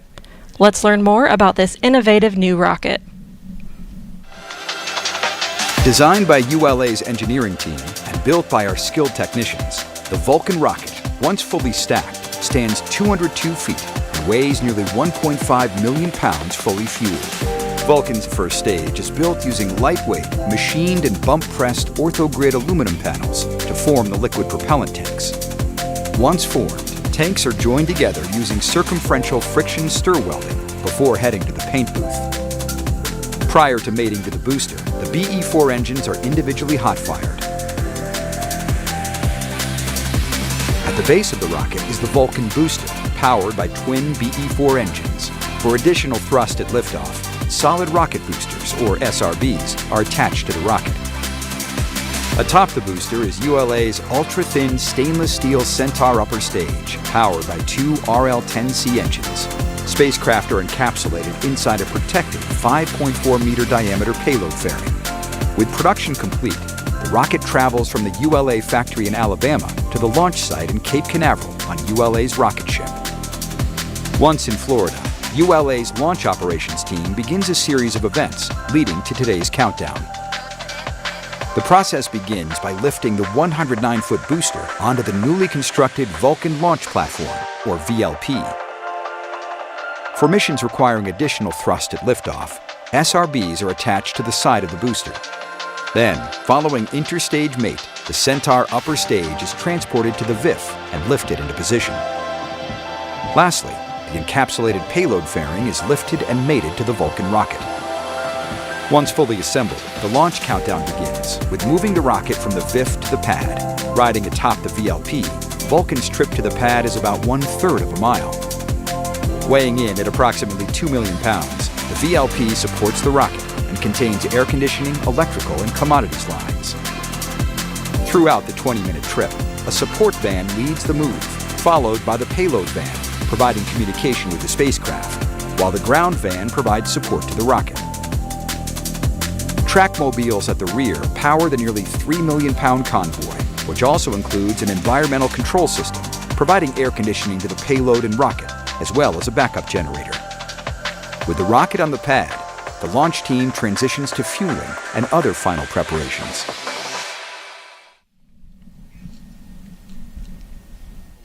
Let's learn more about this innovative new rocket. Designed by ULA's engineering team and built by our skilled technicians, the Vulcan rocket, once fully stacked, stands 202 feet and weighs nearly 1.5 million pounds fully fueled. Vulcan's first stage is built using lightweight, machined and bump-pressed orthogrid aluminum panels to form the liquid propellant tanks. Once formed, tanks are joined together using circumferential friction stir welding before heading to the paint booth. Prior to mating to the booster, the BE-4 engines are individually hot-fired. At the base of the rocket is the Vulcan booster, powered by twin BE-4 engines. For additional thrust at liftoff, solid rocket boosters, or SRBs, are attached to the rocket. Atop the booster is ULA's ultra-thin stainless steel Centaur upper stage, powered by 2 RL-10C engines. Spacecraft are encapsulated inside a protected 5.4-meter diameter payload fairing. With production complete, the rocket travels from the ULA factory in Alabama to the launch site in Cape Canaveral on ULA's rocket ship. Once in Florida, ULA's launch operations team begins a series of events leading to today's countdown. The process begins by lifting the 109-foot booster onto the newly constructed Vulcan Launch Platform, or VLP. For missions requiring additional thrust at liftoff, SRBs are attached to the side of the booster. Then, following interstage mate, the Centaur upper stage is transported to the VIF and lifted into position. Lastly, the encapsulated payload fairing is lifted and mated to the Vulcan rocket. Once fully assembled, the launch countdown begins, with moving the rocket from the VIF to the pad. Riding atop the VLP, Vulcan's trip to the pad is about 1/3 of a mile. Weighing in at approximately 2 million pounds, the VLP supports the rocket and contains air conditioning, electrical, and commodities lines. Throughout the 20-minute trip, a support van leads the move, followed by the payload van, providing communication with the spacecraft, while the ground van provides support to the rocket. Trackmobiles at the rear power the nearly 3 million pound convoy, which also includes an environmental control system, providing air conditioning to the payload and rocket, as well as a backup generator. With the rocket on the pad, the launch team transitions to fueling and other final preparations.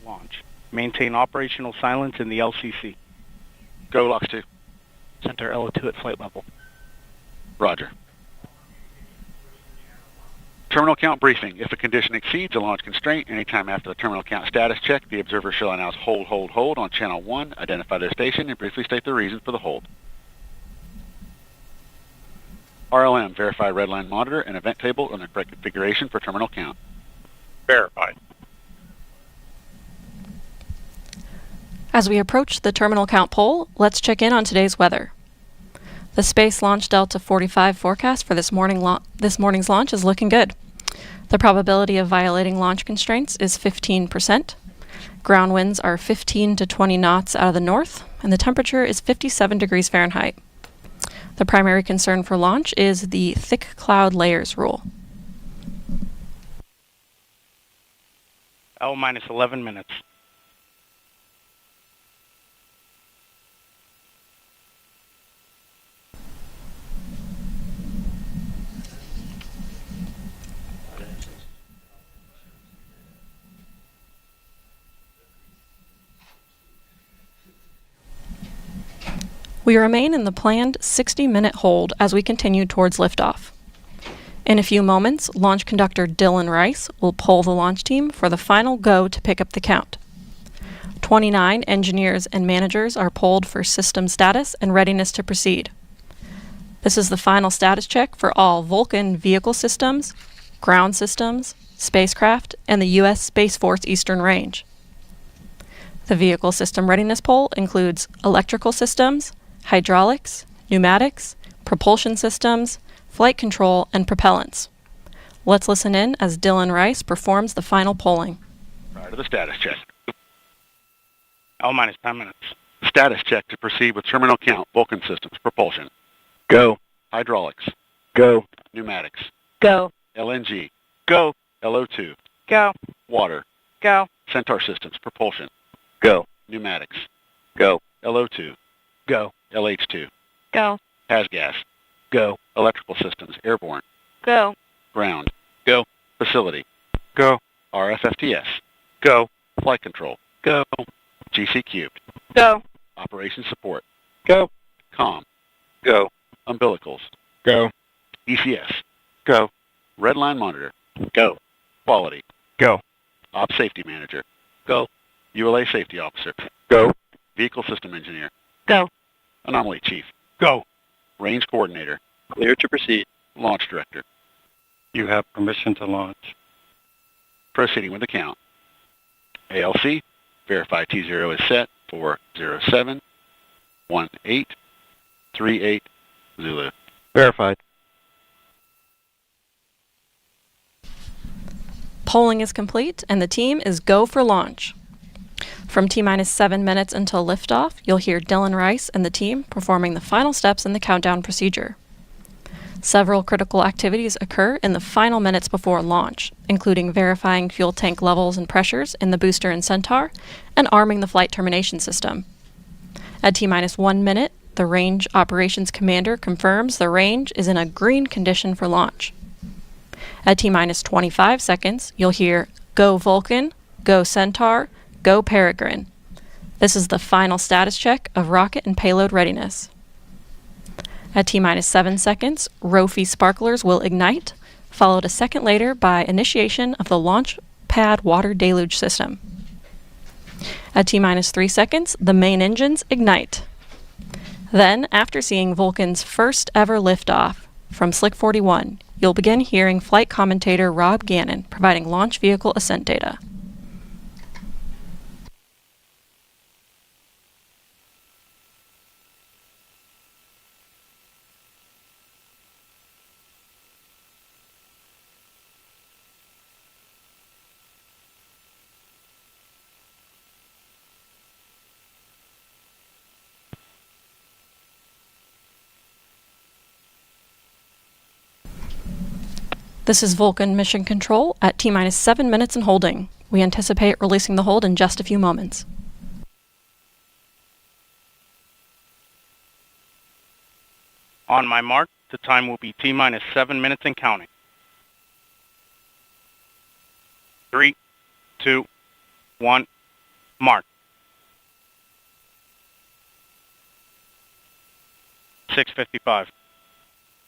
Launch. Maintain operational silence in the LCC. Go, LOX 2. Center LO2 at flight level. Roger. Terminal count briefing. If a condition exceeds a launch constraint, anytime after the terminal count status check, the observer shall announce hold, hold, hold on channel 1, identify their station, and briefly state the reason for the hold. RLM, verify redline monitor and event table on the correct configuration for terminal count. Verified. As we approach the terminal count pole, let's check in on today's weather. The Space Launch Delta 45 forecast for this morning's launch is looking good. The probability of violating launch constraints is 15%. Ground winds are 15 to 20 knots out of the north, and the temperature is 57 degrees Fahrenheit. The primary concern for launch is the thick cloud layers rule. L minus 11 minutes. We remain in the planned 60-minute hold as we continue towards liftoff. In a few moments, launch conductor Dylan Rice will poll the launch team for the final go to pick up the count. 29 engineers and managers are polled for system status and readiness to proceed. This is the final status check for all Vulcan vehicle systems, ground systems, spacecraft, and the U.S. Space Force Eastern Range. The vehicle system readiness poll includes electrical systems, hydraulics, pneumatics, propulsion systems, flight control, and propellants. Let's listen in as Dylan Rice performs the final polling. Prior to the status check. L minus 10 minutes. Status check to proceed with terminal count, Vulcan systems, propulsion. Go. Hydraulics. Go. Pneumatics. Go. LNG. Go. LO2. Go. Water. Go. Centaur systems, propulsion. Go. Pneumatics. Go. LO2. Go. LH2. Go. Gas. Go. Electrical systems, airborne. Go. Ground. Go. Facility. Go. RFFTS. Go. Flight control. Go. GC cubed. Go. Operation support. Go. COM. Go. Umbilicals. Go. ECS. Go. Red line monitor. Go. Quality. Go. Op safety manager. Go. ULA safety officer. Go. Vehicle system engineer. Go. Anomaly chief. Go. Range coordinator. Clear to proceed. Launch director. You have permission to launch. Proceeding with the count. ALC. Verify T0 is set for 071838 Zulu. Verified. Polling is complete and the team is go for launch. From T-minus 7 minutes until liftoff, you'll hear Dylan Rice and the team performing the final steps in the countdown procedure. Several critical activities occur in the final minutes before launch, including verifying fuel tank levels and pressures in the booster and Centaur, and arming the flight termination system. At T-minus 1 minute, the Range Operations Commander confirms the range is in a green condition for launch. At T-minus 25 seconds, you'll hear Go Vulcan, Go Centaur, Go Peregrine. This is the final status check of rocket and payload readiness. At T-minus 7 seconds, Rofi sparklers will ignite, followed a second later by initiation of the launch pad water deluge system. At T-minus 3 seconds, the main engines ignite. Then, after seeing Vulcan's first ever liftoff from Slick-41, you'll begin hearing flight commentator Rob Gannon providing launch vehicle ascent data. This is Vulcan Mission Control at T-minus 7 minutes and holding. We anticipate releasing the hold in just a few moments. On my mark, the time will be T-minus 7 minutes and counting. 3, 2, 1, mark. 6:55.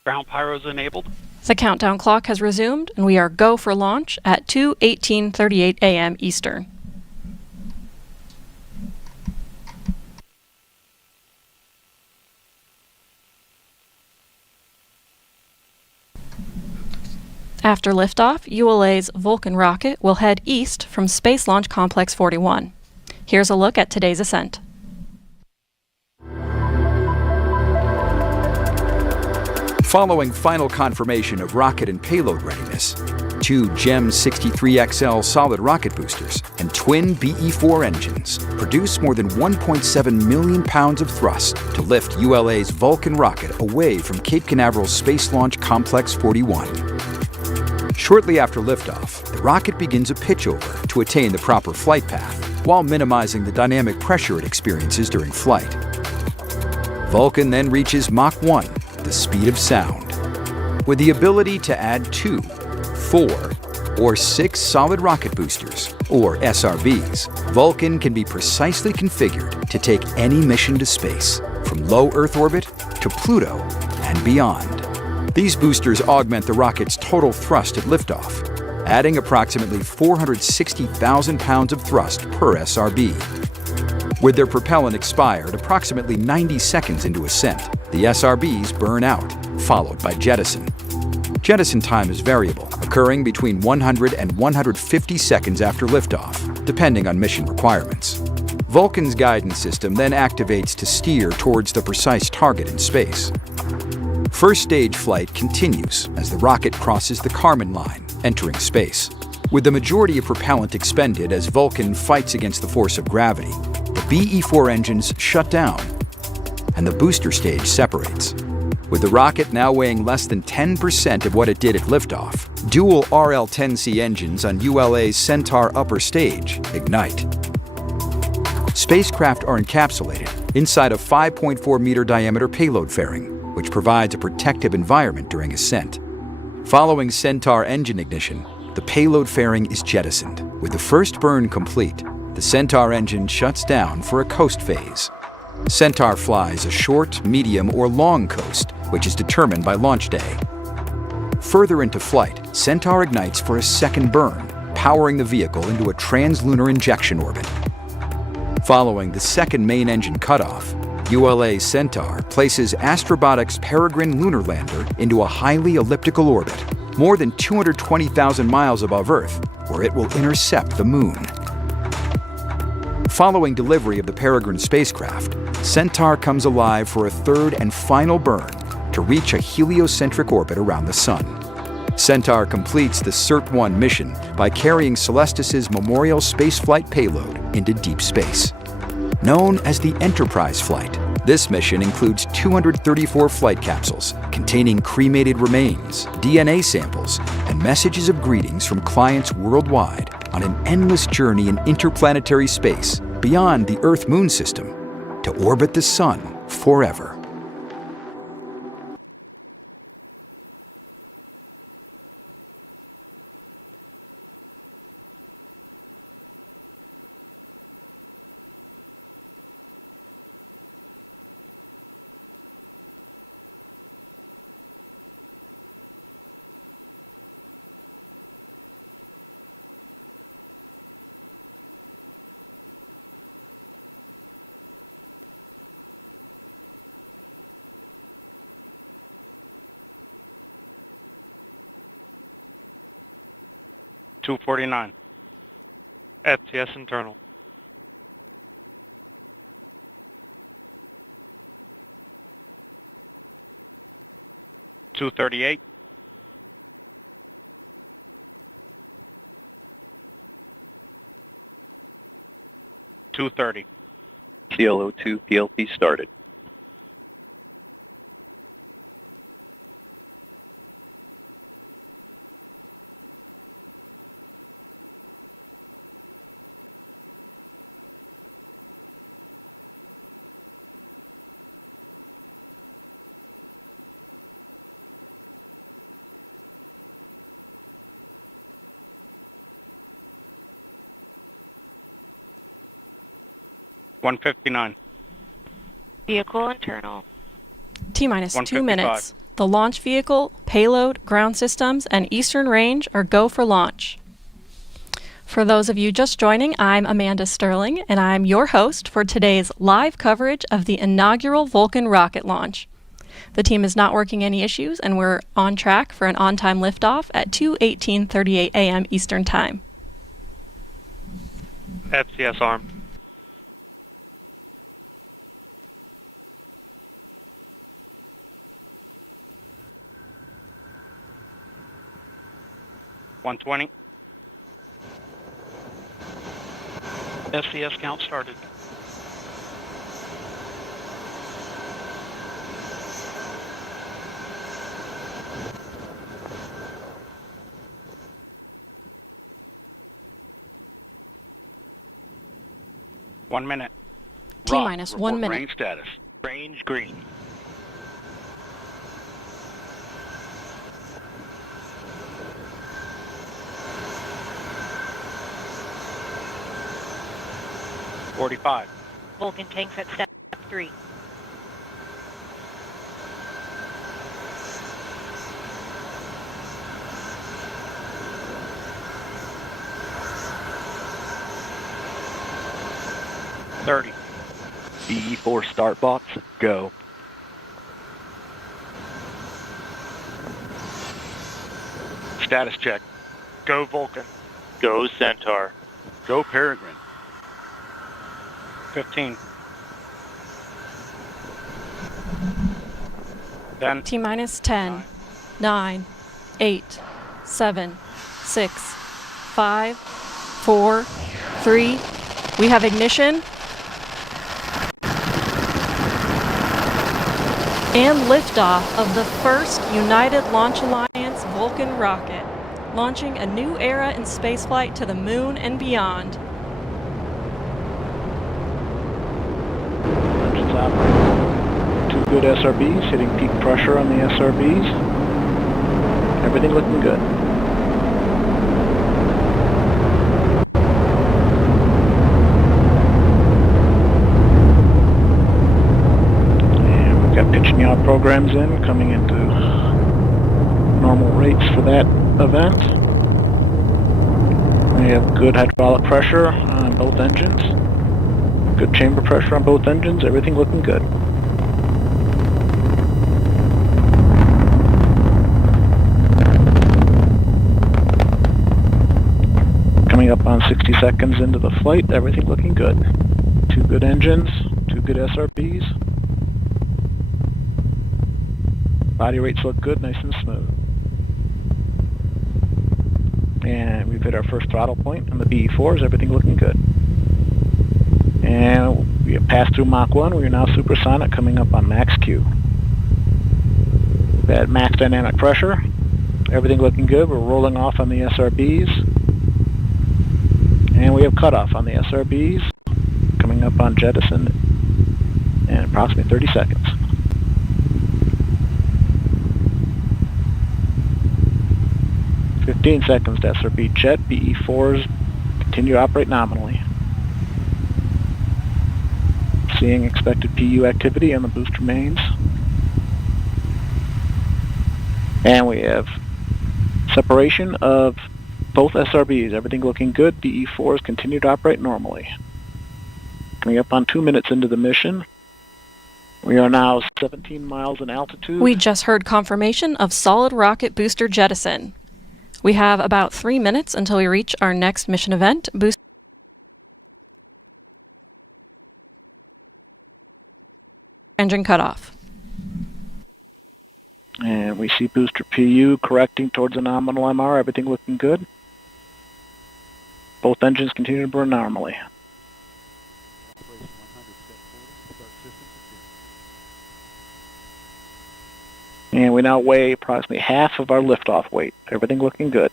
Ground pyros enabled. The countdown clock has resumed, and we are go for launch at 2:18:38 a.m. Eastern. After liftoff, ULA's Vulcan rocket will head east from Space Launch Complex 41. Here's a look at today's ascent. Following final confirmation of rocket and payload readiness, 2 GEM 63XL solid rocket boosters, and twin BE-4 engines produce more than 1.7 million pounds of thrust to lift ULA's Vulcan rocket away from Cape Canaveral's Space Launch Complex 41. Shortly after liftoff, the rocket begins a pitchover to attain the proper flight path while minimizing the dynamic pressure it experiences during flight. Vulcan then reaches Mach 1, the speed of sound. With the ability to add 2, 4, or 6 solid rocket boosters, or SRBs, Vulcan can be precisely configured to take any mission to space, from low Earth orbit to Pluto and beyond. These boosters augment the rocket's total thrust at liftoff, adding approximately 460,000 pounds of thrust per SRB. With their propellant expired approximately 90 seconds into ascent, the SRBs burn out, followed by jettison. Jettison time is variable, occurring between 100 and 150 seconds after liftoff, depending on mission requirements. Vulcan's guidance system then activates to steer towards the precise target in space. First stage flight continues as the rocket crosses the Kármán line, entering space. With the majority of propellant expended as Vulcan fights against the force of gravity, the BE-4 engines shut down, and the booster stage separates. With the rocket now weighing less than 10% of what it did at liftoff, dual RL-10C engines on ULA's Centaur upper stage ignite. Spacecraft are encapsulated inside a 5.4-meter diameter payload fairing, which provides a protective environment during ascent. Following Centaur engine ignition, the payload fairing is jettisoned. With the first burn complete, the Centaur engine shuts down for a coast phase. Centaur flies a short, medium, or long coast, which is determined by launch day. Further into flight, Centaur ignites for a second burn, powering the vehicle into a translunar injection orbit. Following the second main engine cutoff, ULA Centaur places Astrobotic's Peregrine lunar lander into a highly elliptical orbit, more than 220,000 miles above Earth, where it will intercept the Moon. Following delivery of the Peregrine spacecraft, Centaur comes alive for a third and final burn to reach a heliocentric orbit around the Sun. Centaur completes the Cert-1 mission by carrying Celestis' Memorial spaceflight payload into deep space. Known as the Enterprise flight, this mission includes 234 flight capsules containing cremated remains, DNA samples, and messages of greetings from clients worldwide on an endless journey in interplanetary space beyond the Earth-Moon system to orbit the Sun forever. $249. FTS internal. $238. $230. CLO2 PLP started. $159. Vehicle internal. T-minus 2 155. minutes. The launch vehicle, payload, ground systems, and eastern range are go for launch. For those of you just joining, I'm Amanda Sterling, and I'm your host for today's live coverage of the inaugural Vulcan rocket launch. The team is not working any issues, and we're on track for an on-time liftoff at 2:18:38 a.m. Eastern Time. FCS arm. 120. SCS count started. One minute. T-minus 1 minute. Range status. Range green. .45. Vulcan tanks at step 3. BE4 start box, go. Status check. Go Vulcan. Go Centaur. Go Peregrine. 15. Then T-minus 10, 9, 8, 7, 6, 5, 4, 3. We have ignition. And liftoff of the first United Launch Alliance Vulcan rocket, launching a new era in spaceflight to the moon and beyond. engines operating. 2 good SRBs, hitting peak pressure on the SRBs. Everything looking good. Pitching out programs in, coming into normal rates for that event. We have good hydraulic pressure on both engines, good chamber pressure on both engines, everything looking good. Coming up on 60 seconds into the flight, everything looking good. 2 good engines, 2 good SRBs. Body rates look good, nice and smooth. And we've hit our first throttle point on the BE4s, everything looking good. And we have passed through Mach 1, we are now supersonic, coming up on max Q. We've had max dynamic pressure, everything looking good, we're rolling off on the SRBs. And we have cutoff on the SRBs, coming up on jettison in approximately 30 seconds. .15 seconds to SRB jet, BE4s continue to operate nominally. Seeing expected PU activity on the booster mains. And we have separation of both SRBs, everything looking good, BE4s continue to operate normally. Coming up on 2 minutes into the mission. We are now 17 miles in altitude. We just heard confirmation of solid rocket booster jettison. We have about 3 minutes until we reach our next mission event, booster engine cutoff. And we see booster PU correcting towards a nominal MR, everything looking good. Both engines continue to burn normally. And we now weigh approximately half of our liftoff weight. Everything looking good.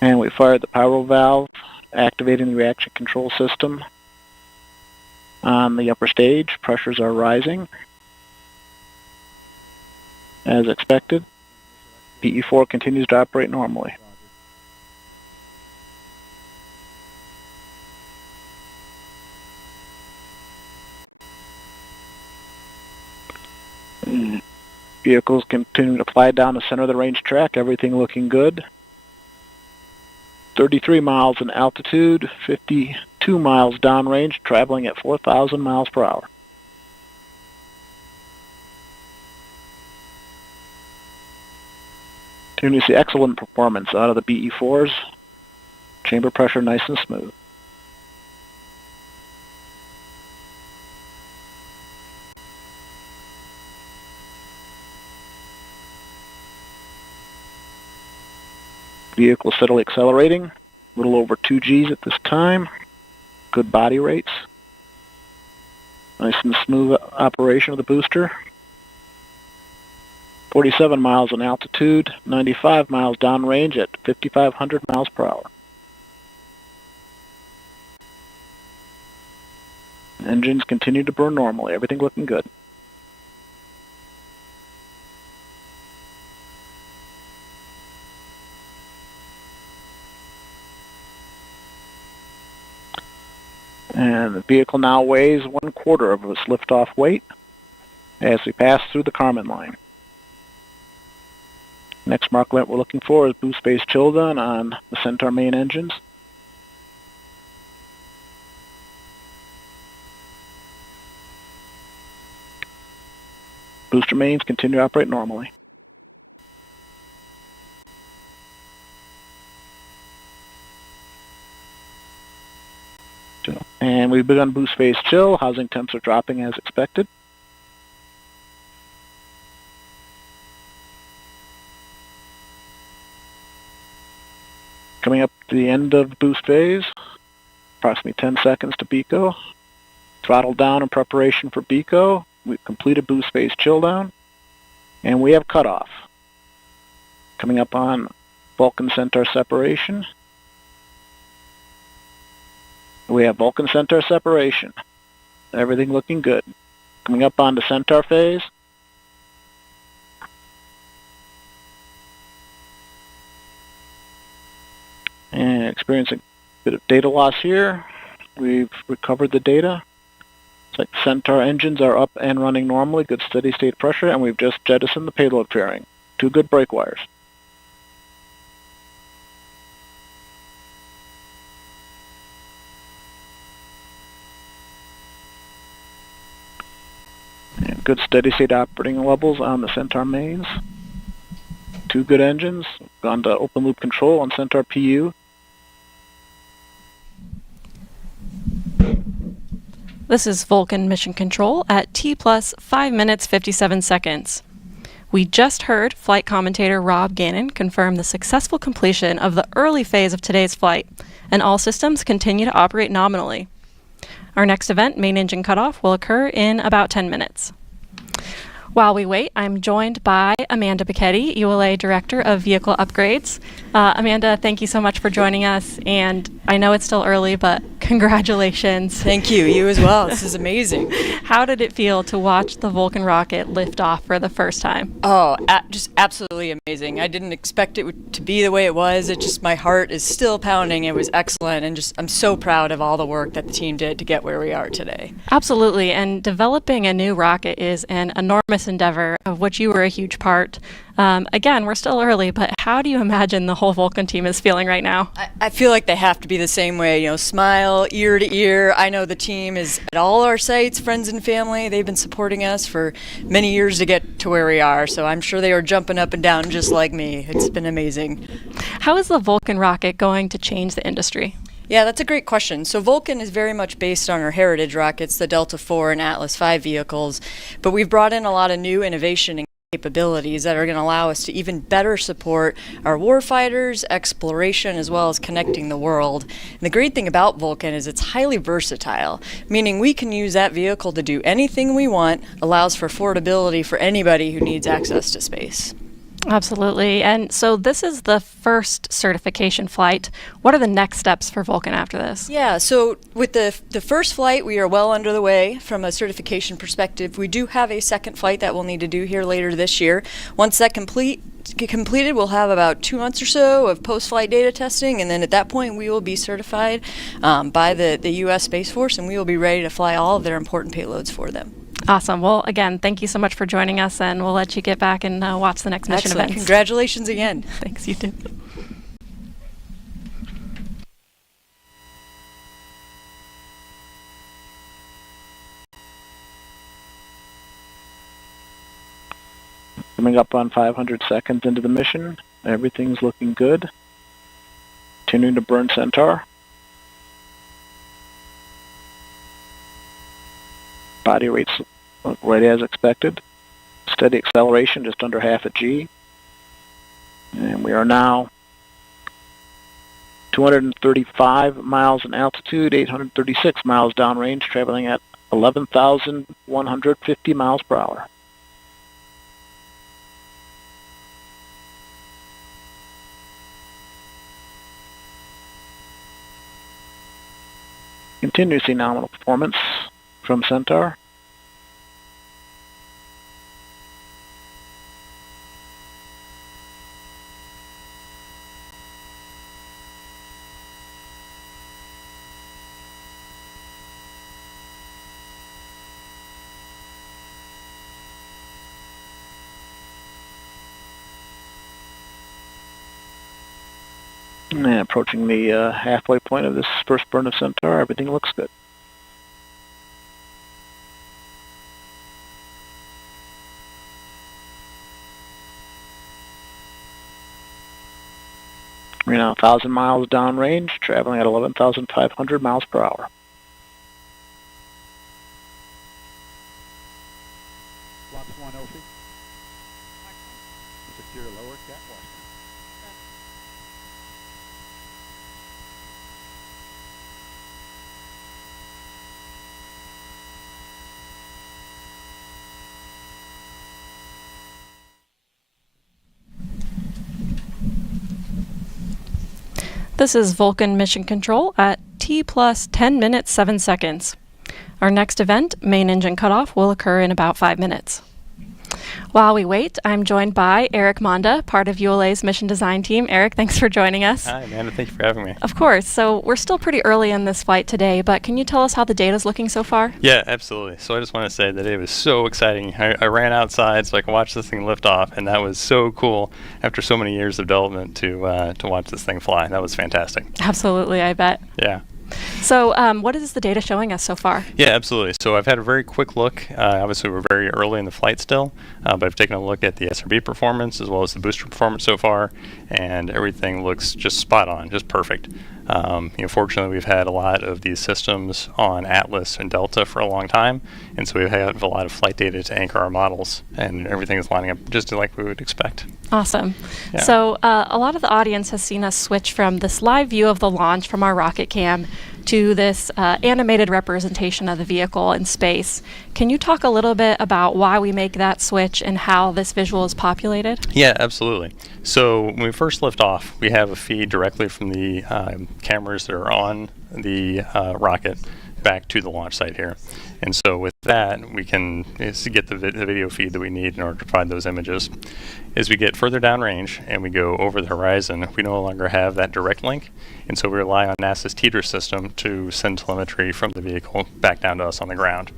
And we fired the power valve, activating the reaction control system on the upper stage. Pressures are rising. As expected, PE4 continues to operate normally. Vehicles continue to fly down the center of the range track, everything looking good. 33 miles in altitude, 52 miles downrange, traveling at 4,000 miles per hour. Continue to see excellent performance out of the BE4s. Chamber pressure nice and smooth. Vehicle steadily accelerating, a little over 2 Gs at this time. Good body rates. Nice and smooth operation of the booster. 47 miles in altitude, 95 miles downrange at 5,500 miles per hour. Engines continue to burn normally. Everything looking good. And the vehicle now weighs 1/4 of its liftoff weight as we pass through the Kármán line. Next mark event we're looking for is boost phase chill down on the Centaur main engines. Booster mains continue to operate normally. And we've begun boost phase chill. Housing temps are dropping as expected. Coming up to the end of boost phase, approximately 10 seconds to BECO. Throttle down in preparation for BECO. We've completed boost phase chill down, and we have cutoff. Coming up on Vulcan Centaur separation. We have Vulcan Centaur separation. Everything looking good. Coming up on the Centaur phase. And experiencing a bit of data loss here. We've recovered the data. It's like Centaur engines are up and running normally, good steady state pressure, and we've just jettisoned the payload fairing. 2 good brake wires. And good steady state operating levels on the Centaur mains. 2 good engines. Gone to open loop control on Centaur PU. This is Vulcan Mission Control at T plus 5 minutes 57 seconds. We just heard flight commentator Rob Gannon confirm the successful completion of the early phase of today's flight, and all systems continue to operate nominally. Our next event, main engine cutoff, will occur in about 10 minutes. While we wait, I'm joined by Amanda Piketty, ULA Director of Vehicle Upgrades. Amanda, thank you so much for joining us, and I know it's still early, but congratulations. Thank you. You as well. This is amazing. How did it feel to watch the Vulcan rocket lift off for the first time? Oh, just absolutely amazing. I didn't expect it to be the way it was. It just, my heart is still pounding. It was excellent, and just I'm so proud of all the work that the team did to get where we are today. Absolutely, and developing a new rocket is an enormous endeavor of which you were a huge part. Again, we're still early, but how do you imagine the whole Vulcan team is feeling right now? I feel like they have to be the same way, you know, smile ear to ear. I know the team is at all our sites, friends and family. They've been supporting us for many years to get to where we are, so I'm sure they are jumping up and down just like me. It's been amazing. How is the Vulcan rocket going to change the industry? Yeah, that's a great question. So Vulcan is very much based on our heritage rockets, the Delta IV and Atlas V vehicles, but we've brought in a lot of new innovation and capabilities that are going to allow us to even better support our warfighters, exploration, as well as connecting the world. And the great thing about Vulcan is it's highly versatile, meaning we can use that vehicle to do anything we want, allows for affordability for anybody who needs access to space. Absolutely. And so this is the first certification flight. What are the next steps for Vulcan after this? Yeah, so with the first flight, we are well under the way from a certification perspective. We do have a second flight that we'll need to do here later this year. Once that completed, we'll have about 2 months or so of post-flight data testing, and then at that point we will be certified by the U.S. Space Force, and we will be ready to fly all of their important payloads for them. Awesome. Well, again, thank you so much for joining us, and we'll let you get back and watch the next mission events. Congratulations again. Thanks, you too. Coming up on 500 seconds into the mission, everything's looking good. Continuing to burn Centaur. Body rates look right as expected. Steady acceleration, just under half a G. And we are now 235 miles in altitude, 836 miles downrange, traveling at 11,150 miles per hour. Continue to see nominal performance from Centaur. And approaching the halfway point of this first burn of Centaur, everything looks good. We're now 1,000 miles downrange, traveling at 11,500 miles per hour. Secure lower catwalk. This is Vulcan Mission Control at T plus 10 minutes 7 seconds. Our next event, main engine cutoff, will occur in about 5 minutes. While we wait, I'm joined by Eric Monda, part of ULA's mission design team. Eric, thanks for joining us. Hi, Amanda. Thank you for having me. Of course. So we're still pretty early in this flight today, but can you tell us how the data's looking so far? Yeah, absolutely. So I just want to say that it was so exciting. I ran outside so I could watch this thing lift off, and that was so cool after so many years of development to watch this thing fly. That was fantastic. Absolutely, I bet. Yeah. So what is the data showing us so far? Yeah, absolutely. So I've had a very quick look. Obviously, we're very early in the flight still, but I've taken a look at the SRB performance as well as the booster performance so far, and everything looks just spot on, just perfect. Fortunately, we've had a lot of these systems on Atlas and Delta for a long time, and so we have a lot of flight data to anchor our models, and everything is lining up just like we would expect. Awesome. Yeah. So a lot of the audience has seen us switch from this live view of the launch from our rocket cam to this animated representation of the vehicle in space. Can you talk a little bit about why we make that switch and how this visual is populated? Yeah, absolutely. So when we first lift off, we have a feed directly from the cameras that are on the rocket back to the launch site here. And so with that, we can get the video feed that we need in order to provide those images. As we get further downrange and we go over the horizon, we no longer have that direct link, and so we rely on NASA's TDRS system to send telemetry from the vehicle back down to us on the ground.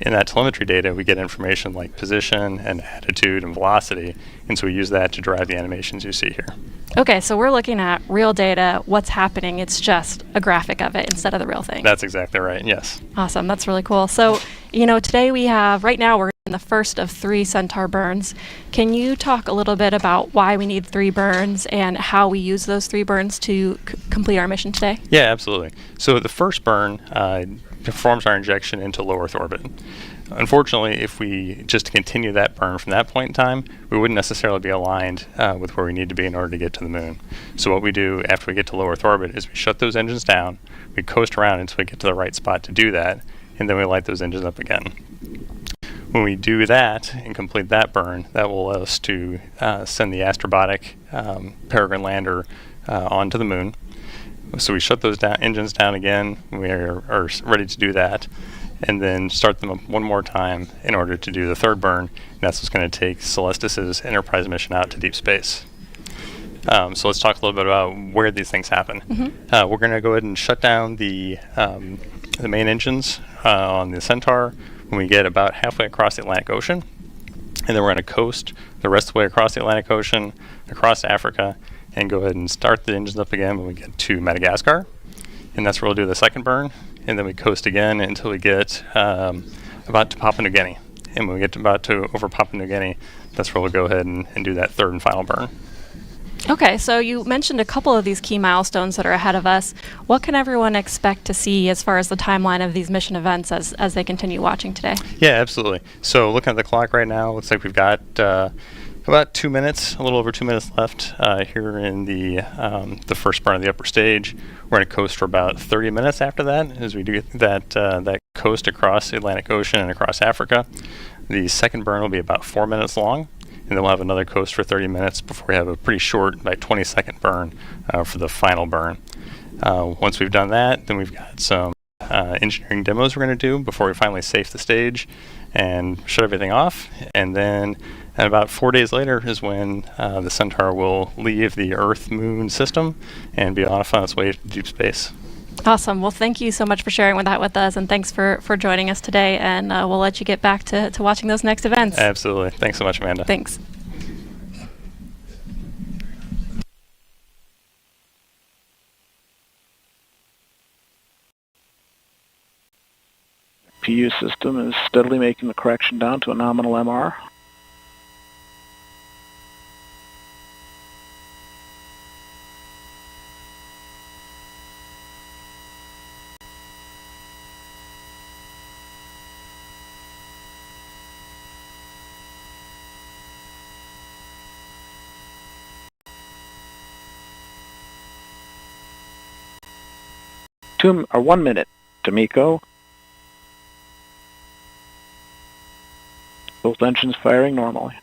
In that telemetry data, we get information like position and attitude and velocity, and so we use that to drive the animations you see here. Okay, so we're looking at real data, what's happening, it's just a graphic of it instead of the real thing. That's exactly right, yes. Awesome, that's really cool. So, today right now we're in the first of 3 Centaur burns. Can you talk a little bit about why we need 3 burns and how we use those 3 burns to complete our mission today? Yeah, absolutely. So the first burn performs our injection into low Earth orbit. Unfortunately, if we just continue that burn from that point in time, we wouldn't necessarily be aligned with where we need to be in order to get to the moon. So what we do after we get to low Earth orbit is we shut those engines down, we coast around until we get to the right spot to do that, and then we light those engines up again. When we do that and complete that burn, that will allow us to send the Astrobotic Peregrine lander onto the moon. So we shut those engines down again. We are ready to do that, and then start them up one more time in order to do the third burn. And that's what's going to take Celestis' Enterprise mission out to deep space. So let's talk a little bit about where these things happen. Mm-hmm. We're going to go ahead and shut down the main engines on the Centaur when we get about halfway across the Atlantic Ocean, and then we're going to coast the rest of the way across the Atlantic Ocean, across Africa, and go ahead and start the engines up again when we get to Madagascar. And that's where we'll do the second burn, and then we coast again until we get about to Papua New Guinea. And when we get over Papua New Guinea, that's where we'll go ahead and do that third and final burn. Okay, so you mentioned a couple of these key milestones that are ahead of us. What can everyone expect to see as far as the timeline of these mission events as they continue watching today? Yeah, absolutely. So looking at the clock right now, looks like we've got About 2 minutes, a little over 2 minutes left here in the first burn of the upper stage. We're going to coast for about 30 minutes after that, as we do that coast across the Atlantic Ocean and across Africa. The second burn will be about 4 minutes long, and then we'll have another coast for 30 minutes before we have a pretty short, about 20-second burn for the final burn. Once we've done that, then we've got some engineering demos we're going to do before we finally safe the stage and shut everything off. And then about 4 days later is when the Centaur will leave the Earth-Moon system and be off on its way to deep space. Awesome. Well, thank you so much for sharing that with us, and thanks for joining us today. And we'll let you get back to watching those next events. Absolutely. Thanks so much, Amanda. Thanks. PU system is steadily making the correction down to a nominal MR. Or 1 minute, D'Amico. Both engines firing normally.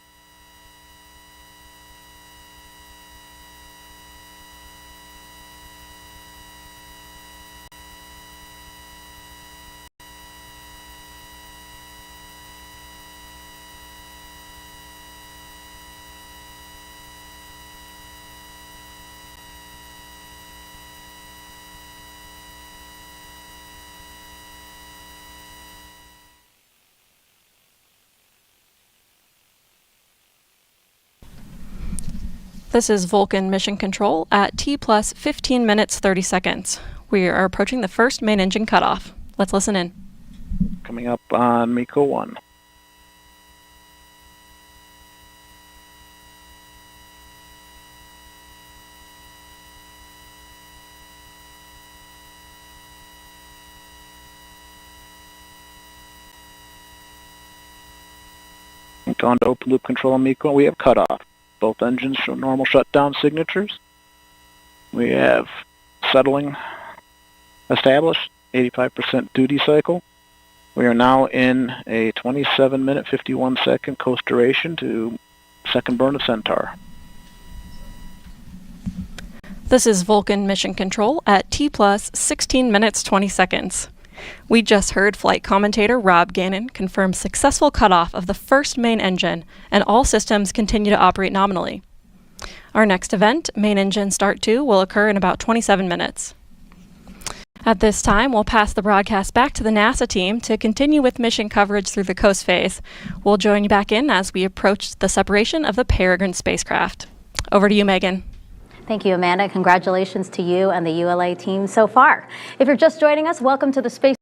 This is Vulcan Mission Control at T plus 15 minutes 30 seconds. We are approaching the first main engine cutoff. Let's listen in. Coming up on MECO 1. Gone to open loop control on MECO. We have cutoff. Both engines show normal shutdown signatures. We have settling established, 85% duty cycle. We are now in a 27-minute, 51-second coast duration to second burn of Centaur. This is Vulcan Mission Control at T plus 16 minutes 20 seconds. We just heard flight commentator Rob Gannon confirm successful cutoff of the first main engine, and all systems continue to operate nominally. Our next event, Main Engine Start 2, will occur in about 27 minutes. At this time, we'll pass the broadcast back to the NASA team to continue with mission coverage through the coast phase. We'll join you back in as we approach the separation of the Peregrine spacecraft. Over to you, Megan. Thank you, Amanda. Congratulations to you and the ULA team so far. If you're just joining us, welcome to the Space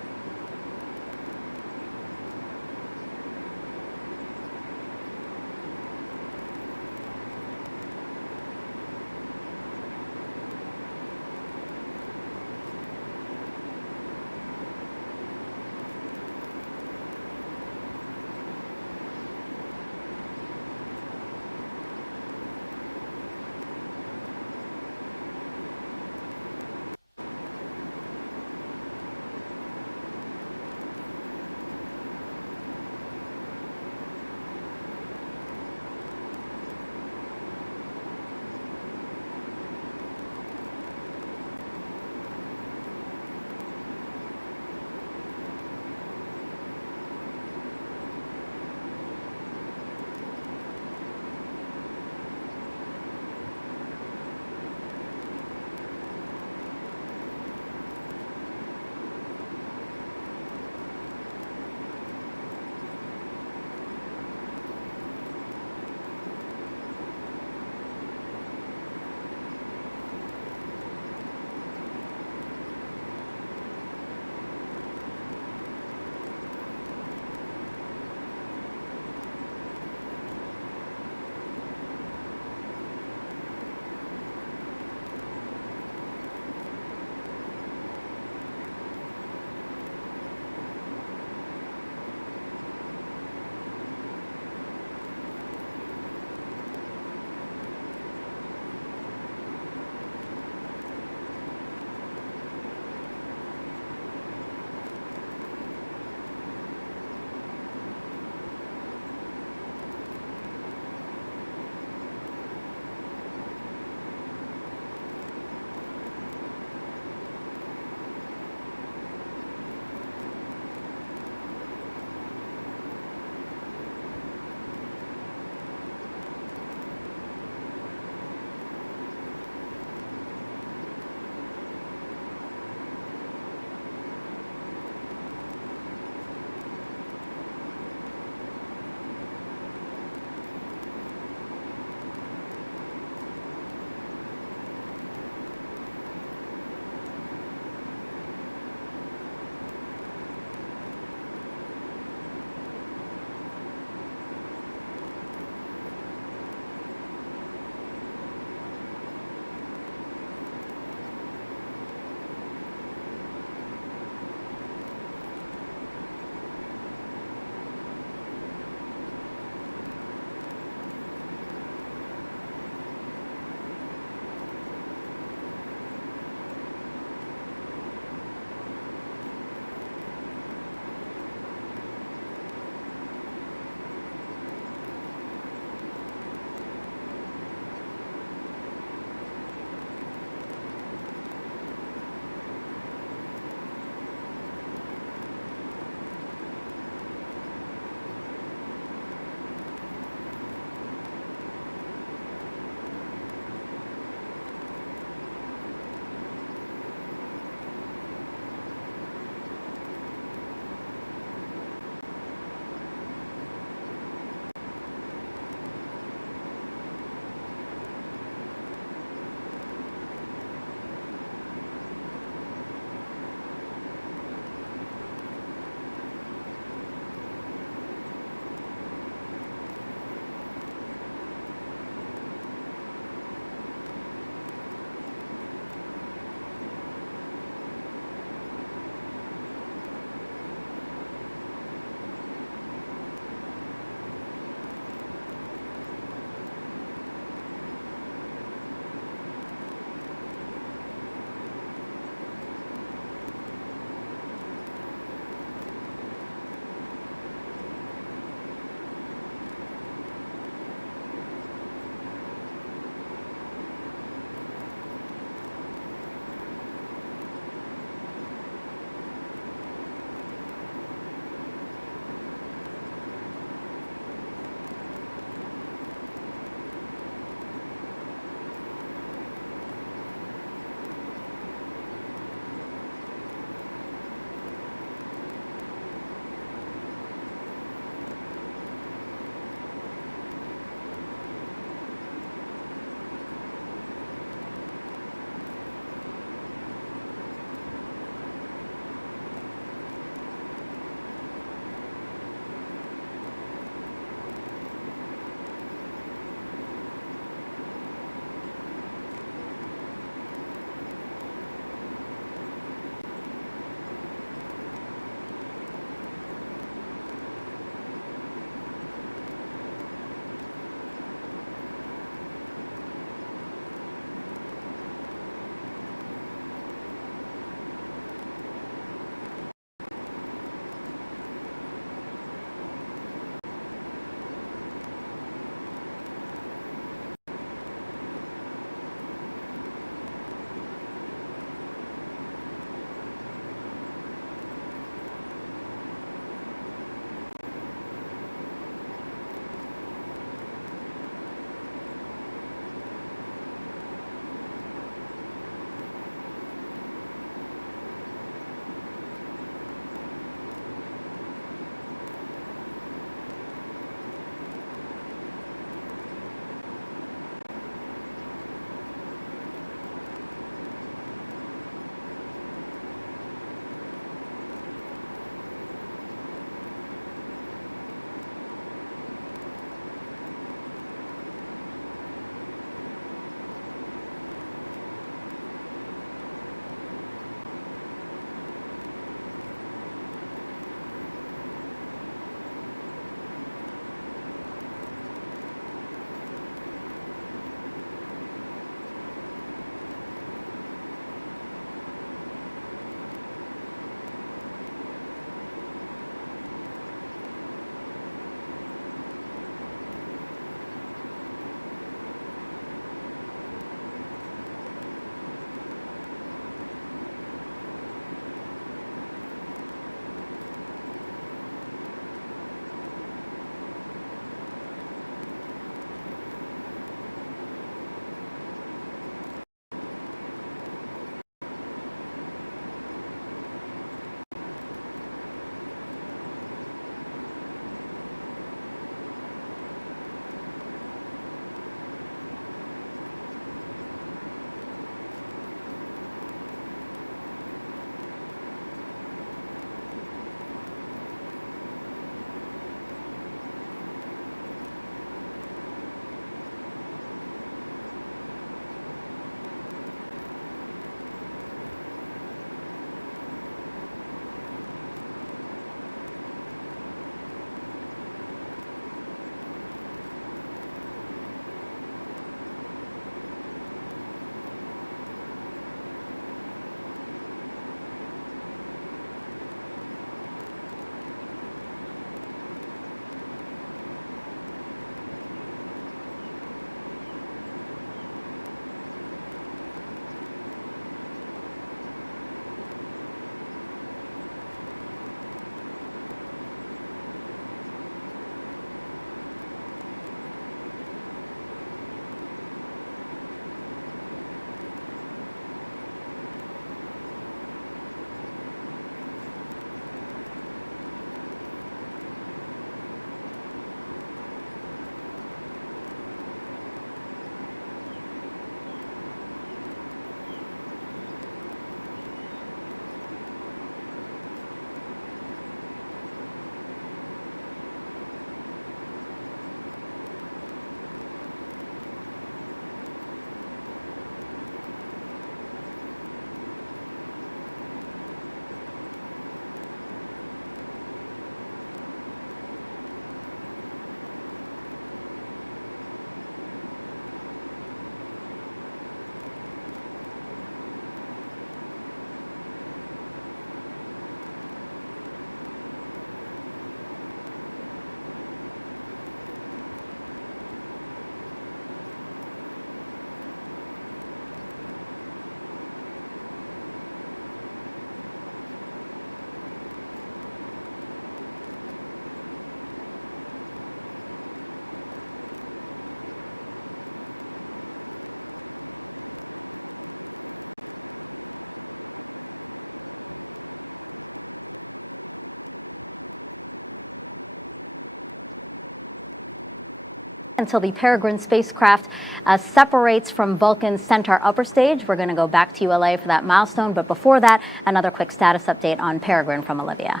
until the Peregrine spacecraft separates from Vulcan's Centaur upper stage. We're going to go back to ULA for that milestone, but before that, another quick status update on Peregrine from Olivia.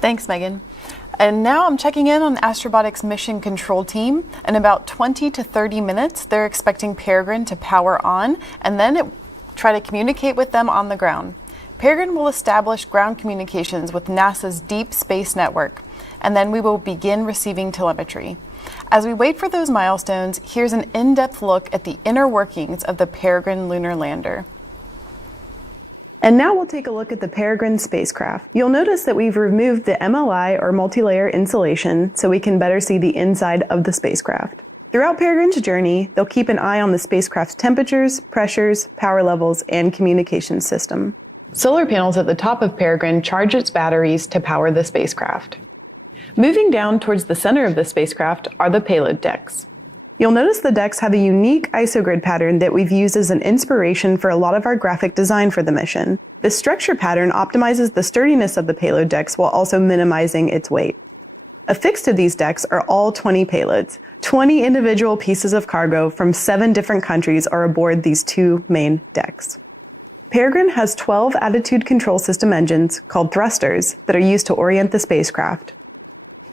Thanks, Megan. And now I'm checking in on Astrobotic's mission control team. In about 20 to 30 minutes, they're expecting Peregrine to power on and then try to communicate with them on the ground. Peregrine will establish ground communications with NASA's Deep Space Network, and then we will begin receiving telemetry. As we wait for those milestones, here's an in-depth look at the inner workings of the Peregrine lunar lander. And now we'll take a look at the Peregrine spacecraft. You'll notice that we've removed the MLI or multi-layer insulation so we can better see the inside of the spacecraft. Throughout Peregrine's journey, they'll keep an eye on the spacecraft's temperatures, pressures, power levels, and communications system. Solar panels at the top of Peregrine charge its batteries to power the spacecraft. Moving down towards the center of the spacecraft are the payload decks. You'll notice the decks have a unique isogrid pattern that we've used as an inspiration for a lot of our graphic design for the mission. This structure pattern optimizes the sturdiness of the payload decks while also minimizing its weight. Affixed to these decks are all 20 payloads. 20 individual pieces of cargo from 7 different countries are aboard these 2 main decks. Peregrine has 12 attitude control system engines, called thrusters, that are used to orient the spacecraft.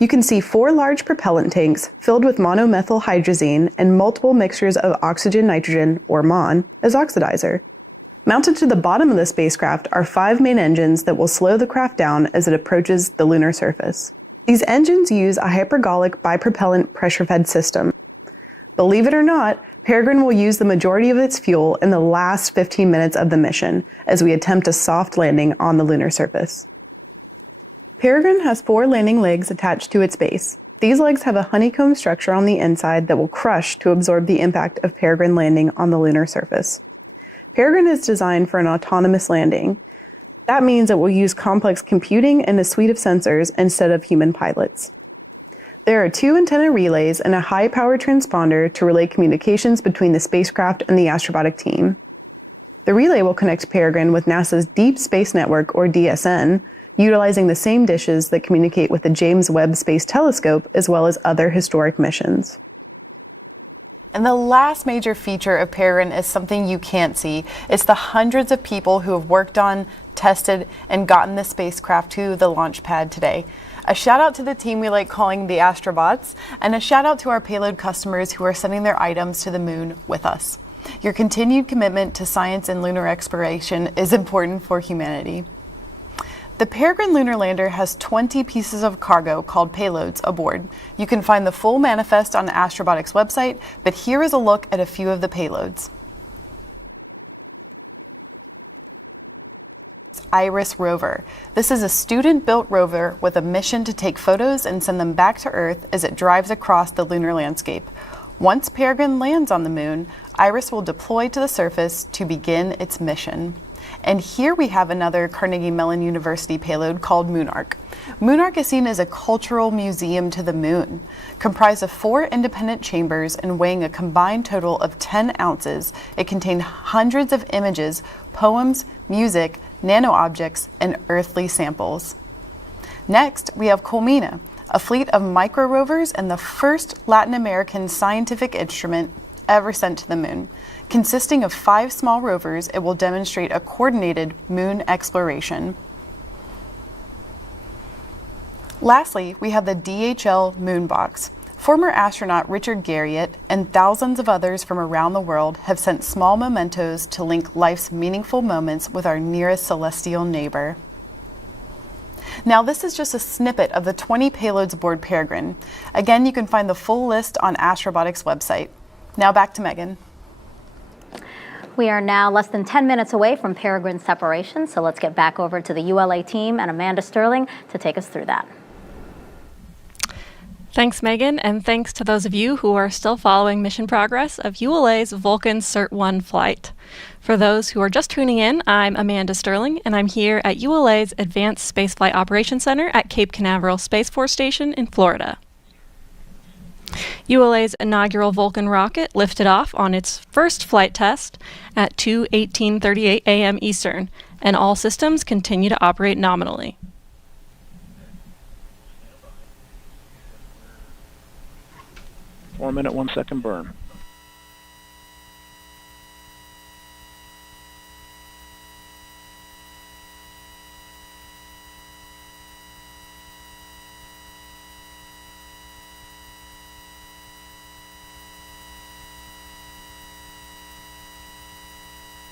You can see 4 large propellant tanks filled with monomethyl hydrazine and multiple mixtures of oxygen-nitrogen, or MON, as oxidizer. Mounted to the bottom of the spacecraft are 5 main engines that will slow the craft down as it approaches the lunar surface. These engines use a hypergolic bipropellant pressure-fed system. Believe it or not, Peregrine will use the majority of its fuel in the last 15 minutes of the mission as we attempt a soft landing on the lunar surface. Peregrine has 4 landing legs attached to its base. These legs have a honeycomb structure on the inside that will crush to absorb the impact of Peregrine landing on the lunar surface. Peregrine is designed for an autonomous landing. That means it will use complex computing and a suite of sensors instead of human pilots. There are 2 antenna relays and a high-power transponder to relay communications between the spacecraft and the Astrobotic team. The relay will connect Peregrine with NASA's Deep Space Network, or DSN, utilizing the same dishes that communicate with the James Webb Space Telescope as well as other historic missions. And the last major feature of Peregrine is something you can't see. It's the hundreds of people who have worked on, tested, and gotten the spacecraft to the launch pad today. A shout out to the team we like calling the Astrobots, and a shout out to our payload customers who are sending their items to the moon with us. Your continued commitment to science and lunar exploration is important for humanity. The Peregrine lunar lander has 20 pieces of cargo called payloads aboard. You can find the full manifest on the Astrobotics website, but here is a look at a few of the payloads. IRIS rover. This is a student-built rover with a mission to take photos and send them back to Earth as it drives across the lunar landscape. Once Peregrine lands on the moon, IRIS will deploy to the surface to begin its mission. And here we have another Carnegie Mellon University payload called Moonark. Moonark is seen as a cultural museum to the moon. Comprised of 4 independent chambers and weighing a combined total of 10 ounces, it contained hundreds of images, poems, music, nano-objects, and earthly samples. Next, we have Colmena, a fleet of micro-rovers and the first Latin American scientific instrument ever sent to the moon. Consisting of 5 small rovers, it will demonstrate a coordinated moon exploration. Lastly, we have the DHL Moonbox. Former astronaut Richard Garriott and thousands of others from around the world have sent small mementos to link life's meaningful moments with our nearest celestial neighbor. Now, this is just a snippet of the 20 payloads aboard Peregrine. Again, you can find the full list on Astrobotics' website. Now back to Megan. We are now less than 10 minutes away from Peregrine separation, so let's get back over to the ULA team and Amanda Sterling to take us through that. Thanks, Megan, and thanks to those of you who are still following mission progress of ULA's Vulcan Cert-1 flight. For those who are just tuning in, I'm Amanda Sterling, and I'm here at ULA's Advanced Spaceflight Operations Center at Cape Canaveral Space Force Station in Florida. ULA's inaugural Vulcan rocket lifted off on its first flight test at 2:18:38 a.m. Eastern, and all systems continue to operate nominally. 4-minute, 1-second burn.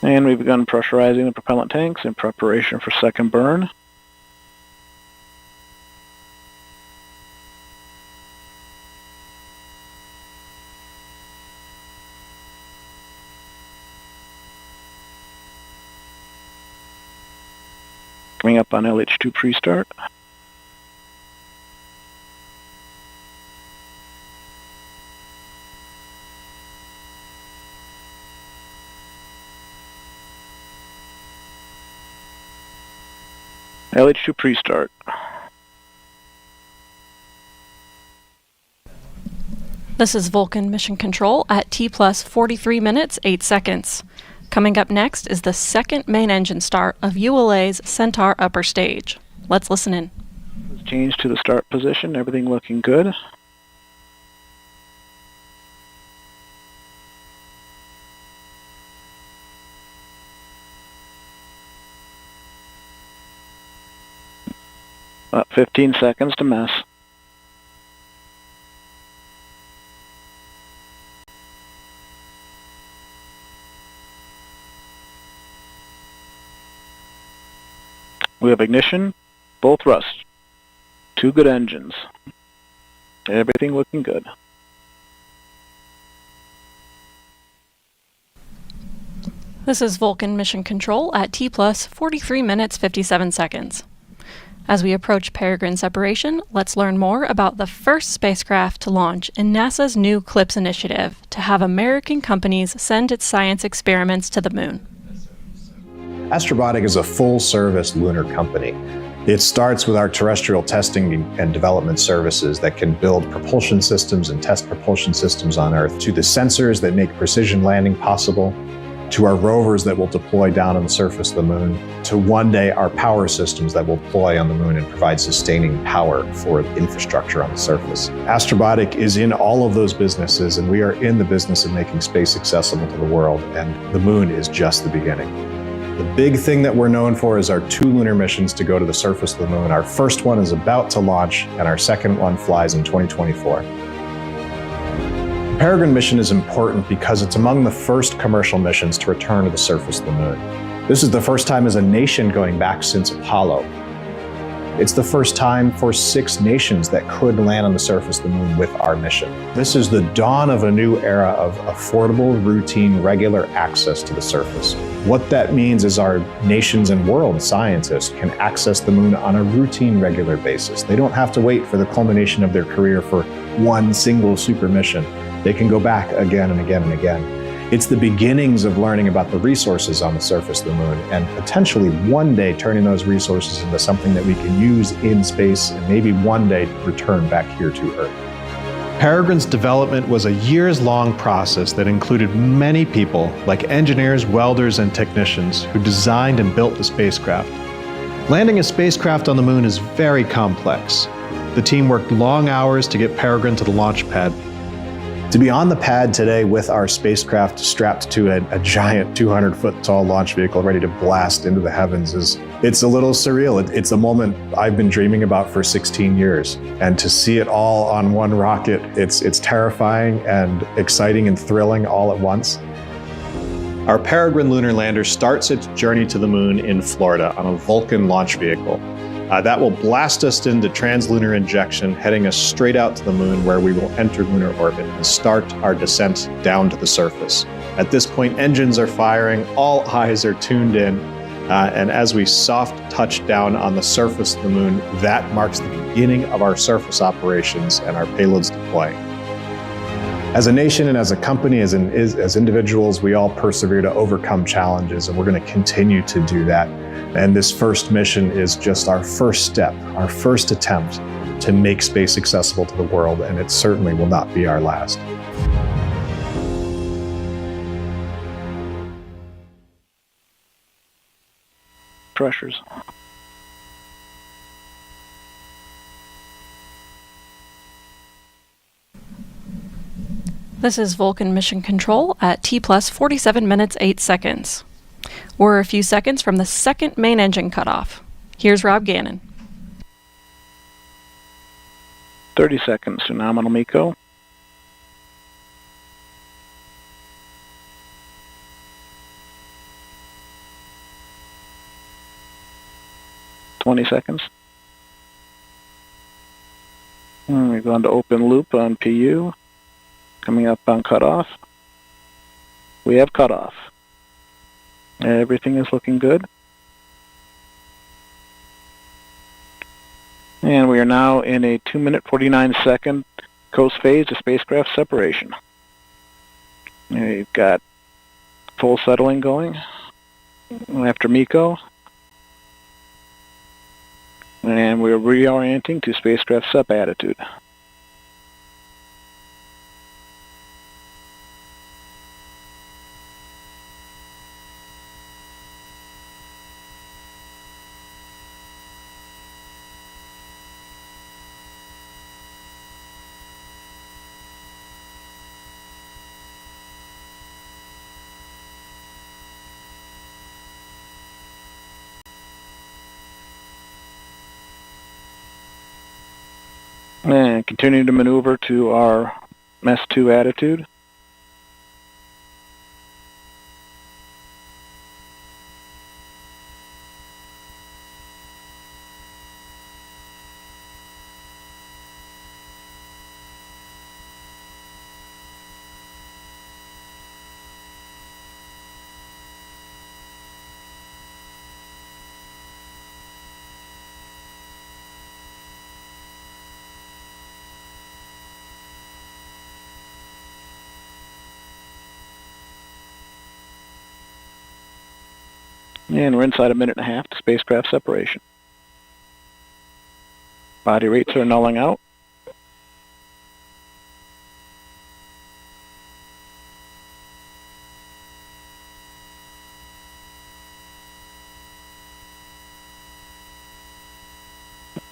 And we've begun pressurizing the propellant tanks in preparation for second burn. Coming up on LH2 pre-start. LH2 pre-start. This is Vulcan Mission Control at T plus 43 minutes, 8 seconds. Coming up next is the second main engine start of ULA's Centaur upper stage. Let's listen in. Let's change to the start position, everything looking good. About 15 seconds to mess. We have ignition, full thrust, 2 good engines. Everything looking good. This is Vulcan Mission Control at T plus 43 minutes, 57 seconds. As we approach Peregrine separation, let's learn more about the first spacecraft to launch in NASA's new CLIPS initiative to have American companies send its science experiments to the moon. Astrobotic is a full-service lunar company. It starts with our terrestrial testing and development services that can build propulsion systems and test propulsion systems on Earth, to the sensors that make precision landing possible, to our rovers that will deploy down on the surface of the moon, to one day our power systems that will deploy on the moon and provide sustaining power for infrastructure on the surface. Astrobotic is in all of those businesses, and we are in the business of making space accessible to the world, and the moon is just the beginning. The big thing that we're known for is our 2 lunar missions to go to the surface of the moon. Our first one is about to launch, and our second one flies in 2024. The Peregrine mission is important because it's among the first commercial missions to return to the surface of the moon. This is the first time as a nation going back since Apollo. It's the first time for 6 nations that could land on the surface of the moon with our mission. This is the dawn of a new era of affordable, routine, regular access to the surface. What that means is our nations and world scientists can access the moon on a routine, regular basis. They don't have to wait for the culmination of their career for one single super mission. They can go back again and again and again. It's the beginnings of learning about the resources on the surface of the moon, and potentially one day turning those resources into something that we can use in space, and maybe one day return back here to Earth. Peregrine's development was a years-long process that included many people, like engineers, welders, and technicians, who designed and built the spacecraft. Landing a spacecraft on the moon is very complex. The team worked long hours to get Peregrine to the launch pad. To be on the pad today with our spacecraft strapped to a giant 200-foot tall launch vehicle ready to blast into the heavens it's a little surreal. It's a moment I've been dreaming about for 16 years. And to see it all on one rocket, it's terrifying and exciting and thrilling all at once. Our Peregrine lunar lander starts its journey to the moon in Florida on a Vulcan launch vehicle. That will blast us into translunar injection, heading us straight out to the moon, where we will enter lunar orbit and start our descent down to the surface. At this point, engines are firing, all eyes are tuned in, and as we soft touch down on the surface of the moon, that marks the beginning of our surface operations and our payloads deploying. As a nation and as a company, as individuals, we all persevere to overcome challenges, and we're going to continue to do that. And this first mission is just our first step, our first attempt to make space accessible to the world, and it certainly will not be our last. Pressures. This is Vulcan Mission Control at T plus 47 minutes 8 seconds. We're a few seconds from the second main engine cutoff. Here's Rob Gannon. 30 seconds to nominal MECO. Seconds. And we're going to open loop on PU. Coming up on cutoff. We have cutoff. Everything is looking good. And we are now in a 2-minute 49-second coast phase of spacecraft separation. And we've got full settling going after MECO. And we're reorienting to spacecraft SEP attitude. And continue to maneuver to our MES-2 attitude. And we're inside a minute and a half to spacecraft separation. Body rates are nulling out.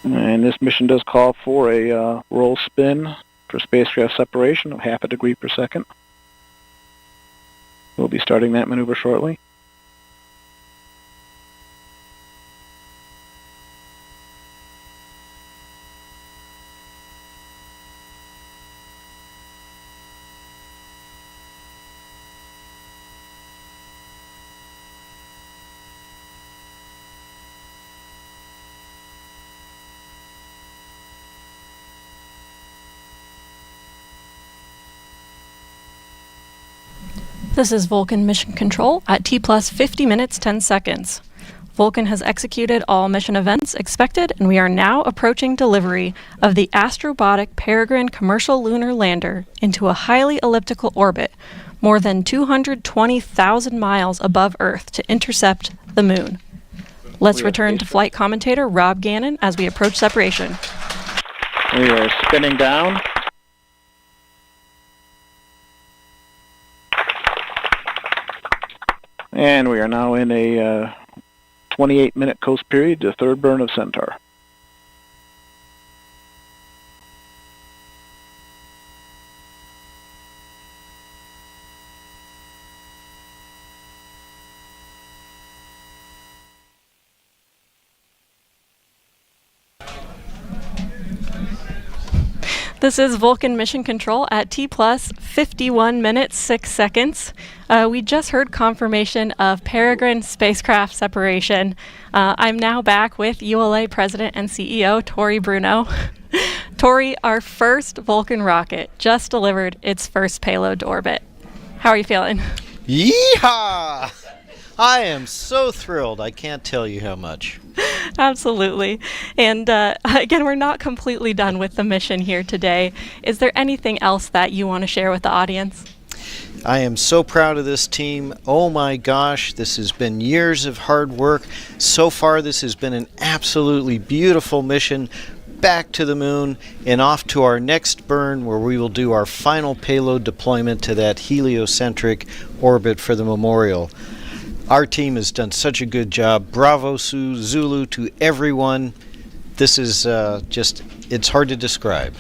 And this mission does call for a roll spin for spacecraft separation of 0.5 degree per second. We'll be starting that maneuver shortly. This is Vulcan Mission Control at T plus 50 minutes 10 seconds. Vulcan has executed all mission events expected, and we are now approaching delivery of the Astrobotic Peregrine commercial lunar lander into a highly elliptical orbit, more than 220,000 miles above Earth to intercept the Moon. Let's return to flight commentator Rob Gannon as we approach separation. We are spinning down. And we are now in a 28-minute coast period, the third burn of Centaur. This is Vulcan Mission Control at T plus 51 minutes 6 seconds. We just heard confirmation of Peregrine spacecraft separation. I'm now back with ULA President and CEO Tori Bruno. Tori, our first Vulcan rocket just delivered its first payload to orbit. How are you feeling? Yeehaw! I am so thrilled. I can't tell you how much. Absolutely. And again, we're not completely done with the mission here today. Is there anything else that you want to share with the audience? I am so proud of this team. Oh my gosh, this has been years of hard work. So far, this has been an absolutely beautiful mission. Back to the moon and off to our next burn, where we will do our final payload deployment to that heliocentric orbit for the memorial. Our team has done such a good job. Bravo, Zulu to everyone. This is just, it's hard to describe.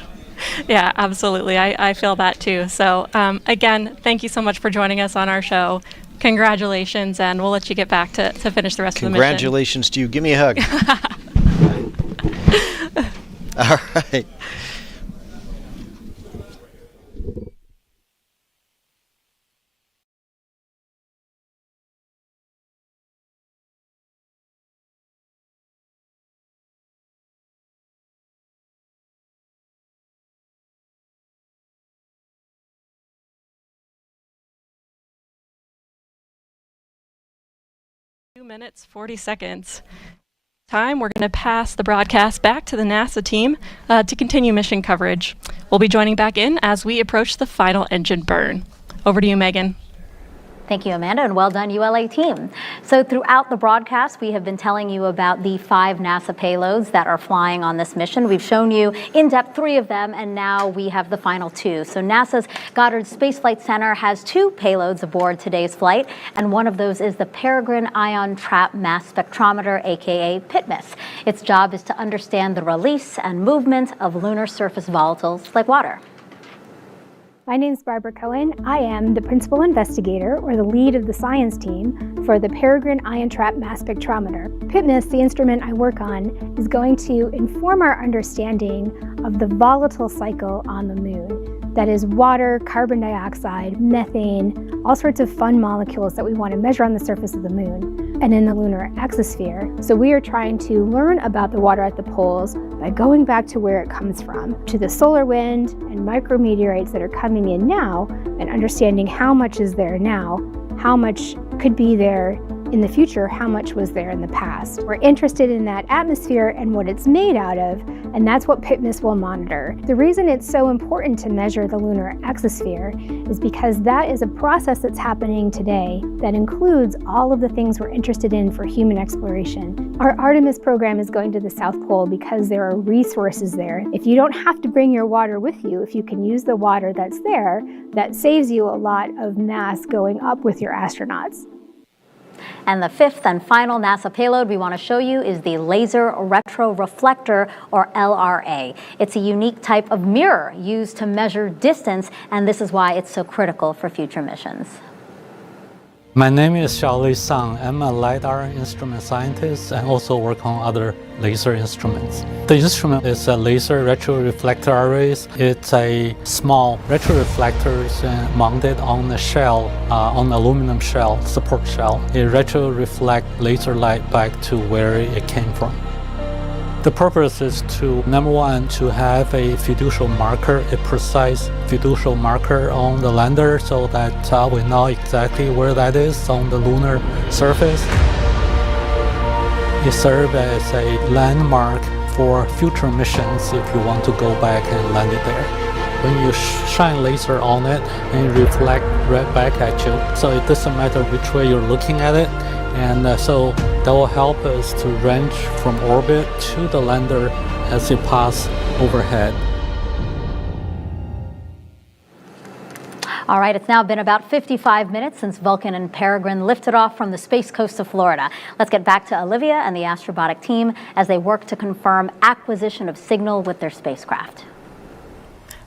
Yeah, absolutely. I feel that too. So again, thank you so much for joining us on our show. Congratulations, and we'll let you get back to finish the rest of the mission. Congratulations to you. Give me a hug. All right. Minutes, 40 seconds. Time, we're going to pass the broadcast back to the NASA team to continue mission coverage. We'll be joining back in as we approach the final engine burn. Over to you, Megan. Thank you, Amanda, and well done, ULA team. So throughout the broadcast, we have been telling you about the 5 NASA payloads that are flying on this mission. We've shown you in depth 3 of them, and now we have the final 2. So NASA's Goddard Space Flight Center has 2 payloads aboard today's flight, and one of those is the Peregrine Ion Trap Mass Spectrometer, aka PITMAS. Its job is to understand the release and movement of lunar surface volatiles like water. My name is Barbara Cohen. I am the principal investigator, or the lead of the science team, for the Peregrine Ion Trap Mass Spectrometer. PITMAS, the instrument I work on, is going to inform our understanding of the volatile cycle on the moon. That is water, carbon dioxide, methane, all sorts of fun molecules that we want to measure on the surface of the moon and in the lunar exosphere. So we are trying to learn about the water at the poles by going back to where it comes from, to the solar wind and micrometeorites that are coming in now, and understanding how much is there now, how much could be there in the future, how much was there in the past. We're interested in that atmosphere and what it's made out of, and that's what PITMAS will monitor. The reason it's so important to measure the lunar exosphere is because that is a process that's happening today that includes all of the things we're interested in for human exploration. Our Artemis program is going to the South Pole because there are resources there. If you don't have to bring your water with you, if you can use the water that's there, that saves you a lot of mass going up with your astronauts. And the 5th and final NASA payload we want to show you is the Laser Retroreflector, or LRA. It's a unique type of mirror used to measure distance, and this is why it's so critical for future missions. My name is Xiaoli Sang. I'm a LiDAR instrument scientist and also work on other laser instruments. The instrument is a laser retroreflector arrays. It's a small retroreflectors mounted on a shell, on aluminum shell, support shell. It retroreflects laser light back to where it came from. The purpose is to, number one, to have a fiducial marker, a precise fiducial marker on the lander so that we know exactly where that is on the lunar surface. It serves as a landmark for future missions if you want to go back and land it there. When you shine laser on it, and it reflects right back at you. So it doesn't matter which way you're looking at it. And so that will help us to range from orbit to the lander as it passes overhead. All right, it's now been about 55 minutes since Vulcan and Peregrine lifted off from the Space Coast of Florida. Let's get back to Olivia and the Astrobotic team as they work to confirm acquisition of signal with their spacecraft.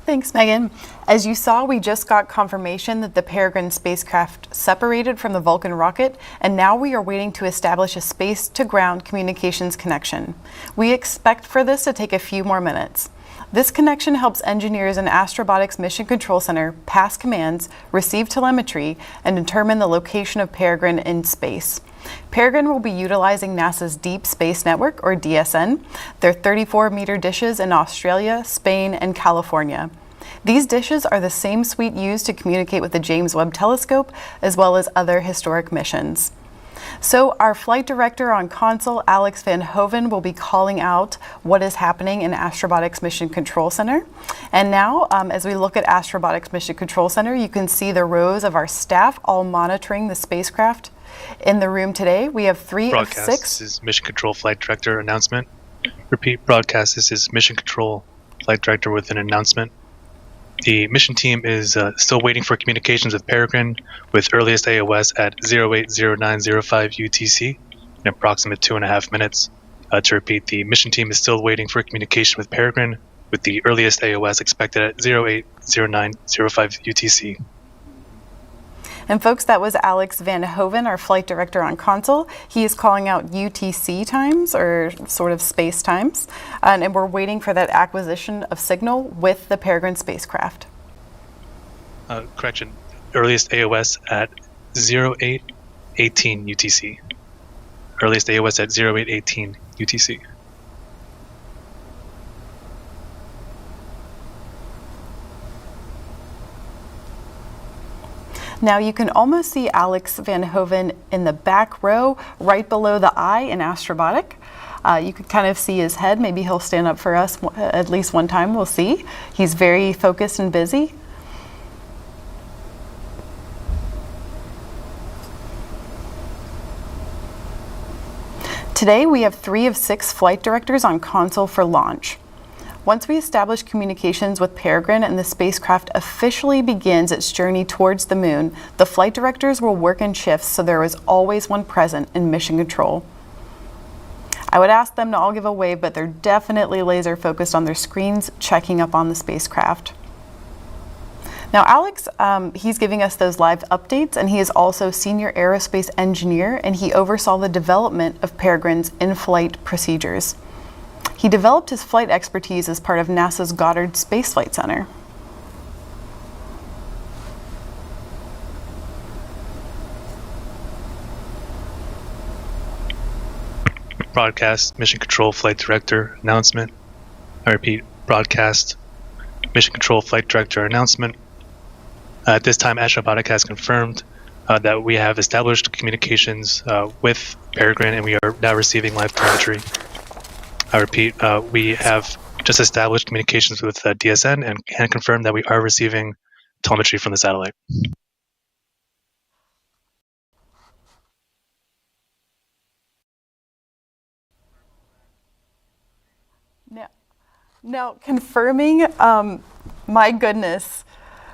Thanks, Megan. As you saw, we just got confirmation that the Peregrine spacecraft separated from the Vulcan rocket, and now we are waiting to establish a space-to-ground communications connection. We expect for this to take a few more minutes. This connection helps engineers in Astrobotic's Mission Control Center pass commands, receive telemetry, and determine the location of Peregrine in space. Peregrine will be utilizing NASA's Deep Space Network, or DSN, their 34-meter dishes in Australia, Spain, and California. These dishes are the same suite used to communicate with the James Webb Telescope, as well as other historic missions. So our flight director on console, Alex Van Hoven, will be calling out what is happening in Astrobotic's Mission Control Center. And now, as we look at Astrobotic's Mission Control Center, you can see the rows of our staff all monitoring the spacecraft. In the room today, we have 3 of 6. This is Mission Control Flight Director announcement. Repeat broadcast. This is Mission Control Flight Director with an announcement. The mission team is still waiting for communications with Peregrine with earliest AOS at 080905 UTC in approximate 2.5 minutes. To repeat, the mission team is still waiting for communication with Peregrine with the earliest AOS expected at 080905 UTC. And folks, that was Alex Van Hoven, our flight director on console. He is calling out UTC times, or sort of space times, and we're waiting for that acquisition of signal with the Peregrine spacecraft. Correction, earliest AOS at 0818 UTC. Earliest AOS at 0818 UTC. Now you can almost see Alex Van Hoven in the back row, right below the eye in Astrobotic. You can kind of see his head. Maybe he'll stand up for us at least one time, we'll see. He's very focused and busy. Today we have 3 of 6 flight directors on console for launch. Once we establish communications with Peregrine and the spacecraft officially begins its journey towards the moon, the flight directors will work in shifts so there is always one present in mission control. I would ask them to all give a wave, but they're definitely laser focused on their screens, checking up on the spacecraft. Now Alex, he's giving us those live updates, and he is also senior aerospace engineer, and he oversaw the development of Peregrine's in-flight procedures. He developed his flight expertise as part of NASA's Goddard Space Flight Center. Broadcast, Mission Control Flight Director announcement. I repeat, broadcast, Mission Control Flight Director announcement. At this time, Astrobotic has confirmed that we have established communications with Peregrine, and we are now receiving live telemetry. I repeat, we have just established communications with DSN and can confirm that we are receiving telemetry from the satellite. Now confirming, my goodness,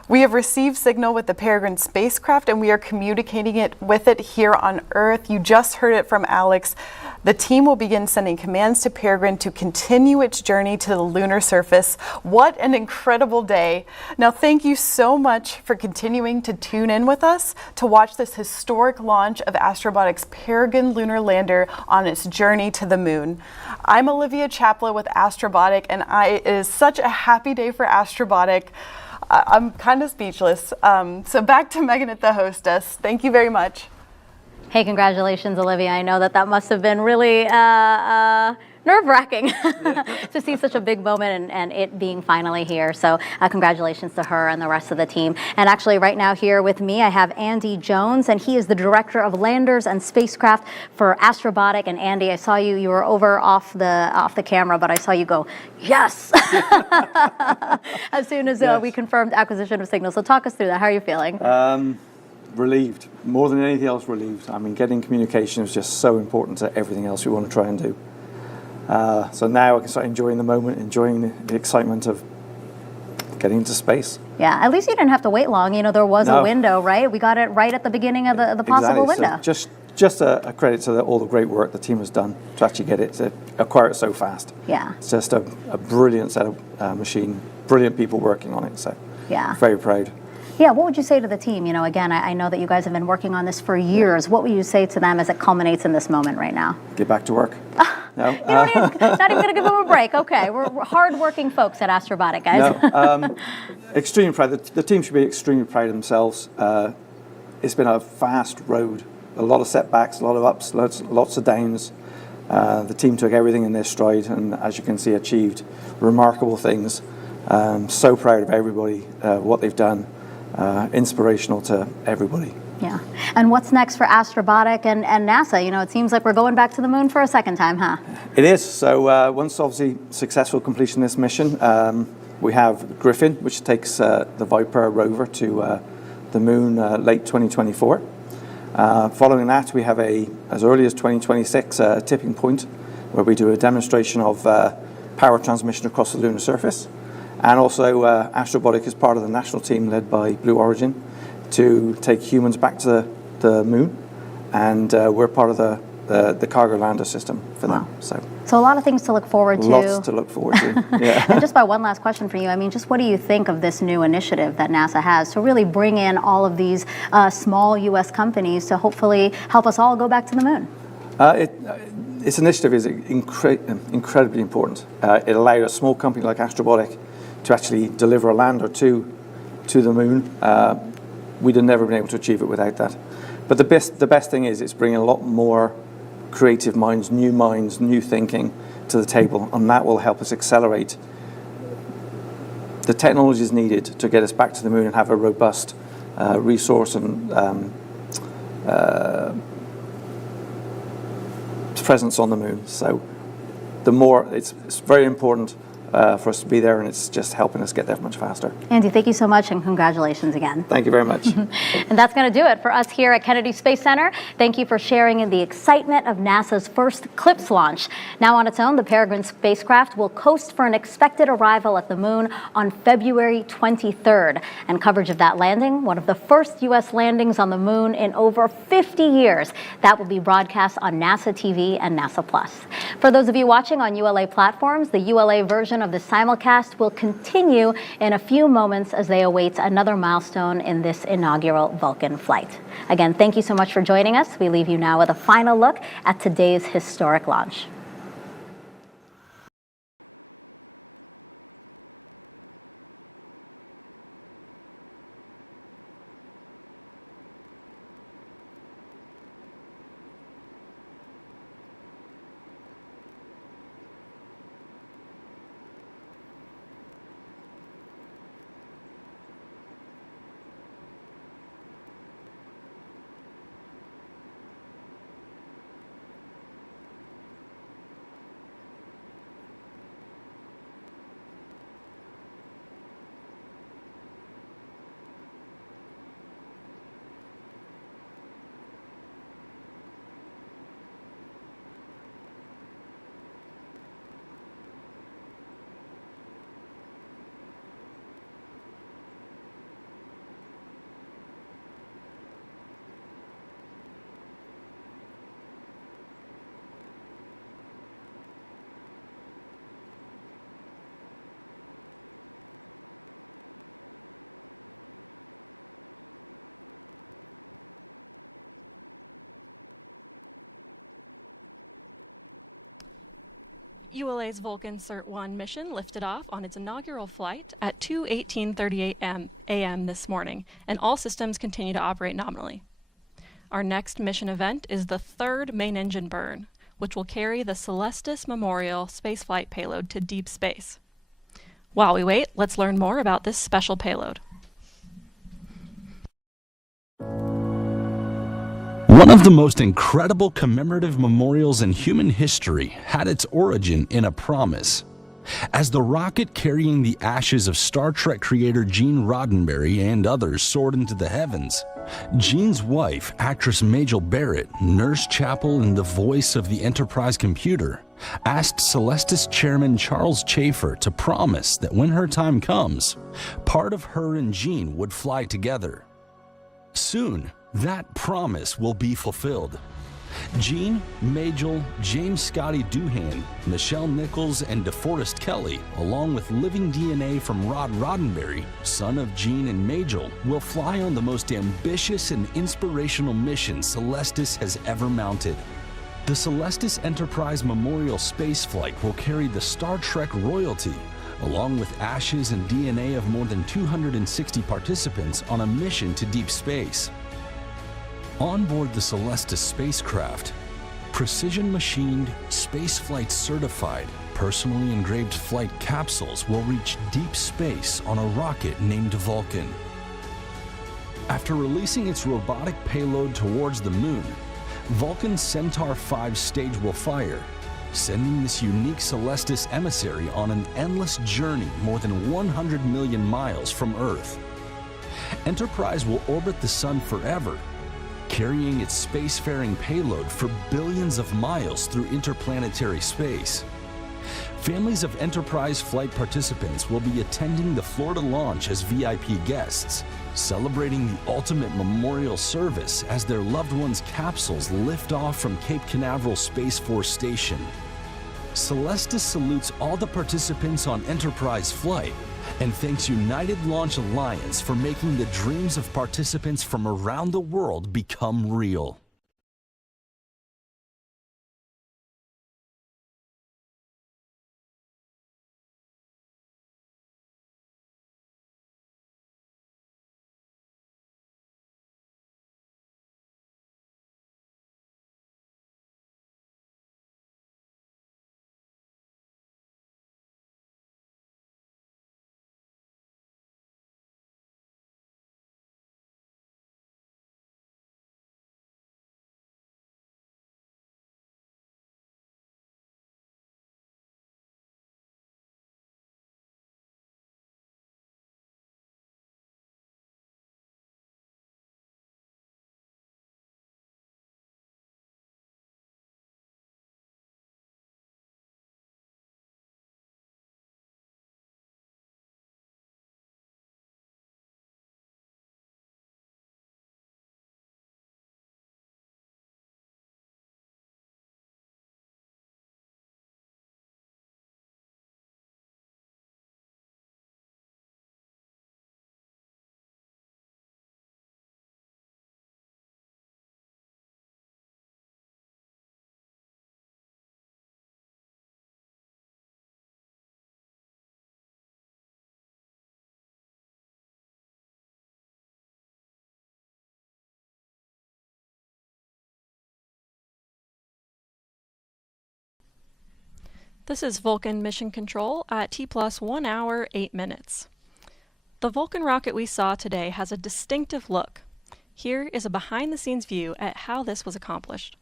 we have received signal with the Peregrine spacecraft and we are communicating it with it here on Earth. You just heard it from Alex. The team will begin sending commands to Peregrine to continue its journey to the lunar surface. What an incredible day. Now, thank you so much for continuing to tune in with us to watch this historic launch of Astrobotic's Peregrine lunar lander on its journey to the moon. I'm Olivia Chapla with Astrobotic, and it is such a happy day for Astrobotic. I'm kind of speechless. So back to Megan at the hostess. Thank you very much. Hey, congratulations, Olivia. I know that must have been really nerve-wracking to see such a big moment and it being finally here. So congratulations to her and the rest of the team. And actually right now here with me, I have Andy Jones, and he is the Director of Landers and Spacecraft for Astrobotic. And Andy, I saw you were over off the camera, but I saw you go, yes, as soon as we confirmed acquisition of signal. So talk us through that. How are you feeling? Relieved, more than anything else relieved. I mean, getting communication is just so important to everything else we want to try and do. So now I can start enjoying the moment, enjoying the excitement of getting into space. Yeah, at least you didn't have to wait long. You know, there was a window, right? We got it right at the beginning of the possible window. So just a credit to all the great work the team has done to actually get it, to acquire it so fast. Yeah. It's just a brilliant set of machine, brilliant people working on it. So yeah, very proud. Yeah, what would you say to the team? You know, again, I know that you guys have been working on this for years. What would you say to them as it culminates in this moment right now? Get back to work. No, you don't even, not even going to give them a break. Okay, we're hard-working folks at Astrobotic, guys. No, extremely proud. The team should be extremely proud of themselves. It's been a fast road, a lot of setbacks, a lot of ups, lots of downs. The team took everything in their stride and, as you can see, achieved remarkable things. So proud of everybody, what they've done. Inspirational to everybody. Yeah. And what's next for Astrobotic and NASA? You know, it seems like we're going back to the moon for a second time, huh? It is. So once obviously successful completion of this mission, we have Griffin, which takes the Viper rover to the moon late 2024. Following that, we have as early as 2026 a tipping point where we do a demonstration of power transmission across the lunar surface. And also Astrobotic is part of the national team led by Blue Origin to take humans back to the moon, and we're part of the cargo lander system for them. So So a lot of things to look forward to. Lots to look forward to, yeah. And just by one last question for you, I mean, just what do you think of this new initiative that NASA has to really bring in all of these small U.S. companies to hopefully help us all go back to the moon? This initiative is incredibly important. It allowed a small company like Astrobotic to actually deliver a lander to the moon. We'd have never been able to achieve it without that. But the best thing is it's bringing a lot more creative minds, new thinking to the table, and that will help us accelerate the technologies needed to get us back to the moon and have a robust resource and presence on the moon. So it's very important for us to be there, and it's just helping us get there much faster. Andy, thank you so much, and congratulations again. Thank you very much. And that's going to do it for us here at Kennedy Space Center. Thank you for sharing in the excitement of NASA's first CLPS launch. Now on its own, the Peregrine spacecraft will coast for an expected arrival at the moon on February 23rd. And coverage of that landing, one of the first U.S. landings on the moon in over 50 years, that will be broadcast on NASA TV and NASA Plus. For those of you watching on ULA platforms, the ULA version of the simulcast will continue in a few moments as they await another milestone in this inaugural Vulcan flight. Again, thank you so much for joining us. We leave you now with a final look at today's historic launch. ULA's Vulcan Cert-1 mission lifted off on its inaugural flight at 2:18:38 a.m. this morning, and all systems continue to operate nominally. Our next mission event is the third main engine burn, which will carry the Celestis Memorial spaceflight payload to deep space. While we wait, let's learn more about this special payload. One of the most incredible commemorative memorials in human history had its origin in a promise. As the rocket carrying the ashes of Star Trek creator Gene Roddenberry and others soared into the heavens, Gene's wife, actress Majel Barrett, Nurse Chapel and the voice of the Enterprise computer, asked Celestis chairman Charles Chafer to promise that when her time comes, part of her and Gene would fly together. Soon, that promise will be fulfilled. Gene, Majel, James Scotty Doohan, Michelle Nichols, and DeForest Kelley, along with living DNA from Rod Roddenberry, son of Gene and Majel, will fly on the most ambitious and inspirational mission Celestis has ever mounted. The Celestis Enterprise Memorial Spaceflight will carry the Star Trek royalty, along with ashes and DNA of more than 260 participants on a mission to deep space. On board the Celestis spacecraft, precision-machined, spaceflight certified, personally engraved flight capsules will reach deep space on a rocket named Vulcan. After releasing its robotic payload towards the moon, Vulcan's Centaur 5 stage will fire, sending this unique Celestis emissary on an endless journey more than 100 million miles from Earth. Enterprise will orbit the Sun forever, carrying its spacefaring payload for billions of miles through interplanetary space. Families of Enterprise flight participants will be attending the Florida launch as VIP guests, celebrating the ultimate memorial service as their loved ones' capsules lift off from Cape Canaveral Space Force Station. Celestis salutes all the participants on Enterprise flight and thanks United Launch Alliance for making the dreams of participants from around the world become real. This is Vulcan Mission Control at T+1 hour, 8 minutes. The Vulcan rocket we saw today has a distinctive look. Here is a behind-the-scenes view at how this was accomplished.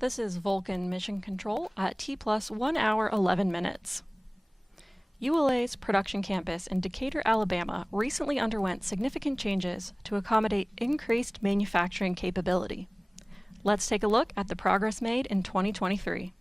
This is Vulcan Mission Control at T+1 hour, 11 minutes. ULA's production campus in Decatur, Alabama recently underwent significant changes to accommodate increased manufacturing capability. Let's take a look at the progress made in 2023.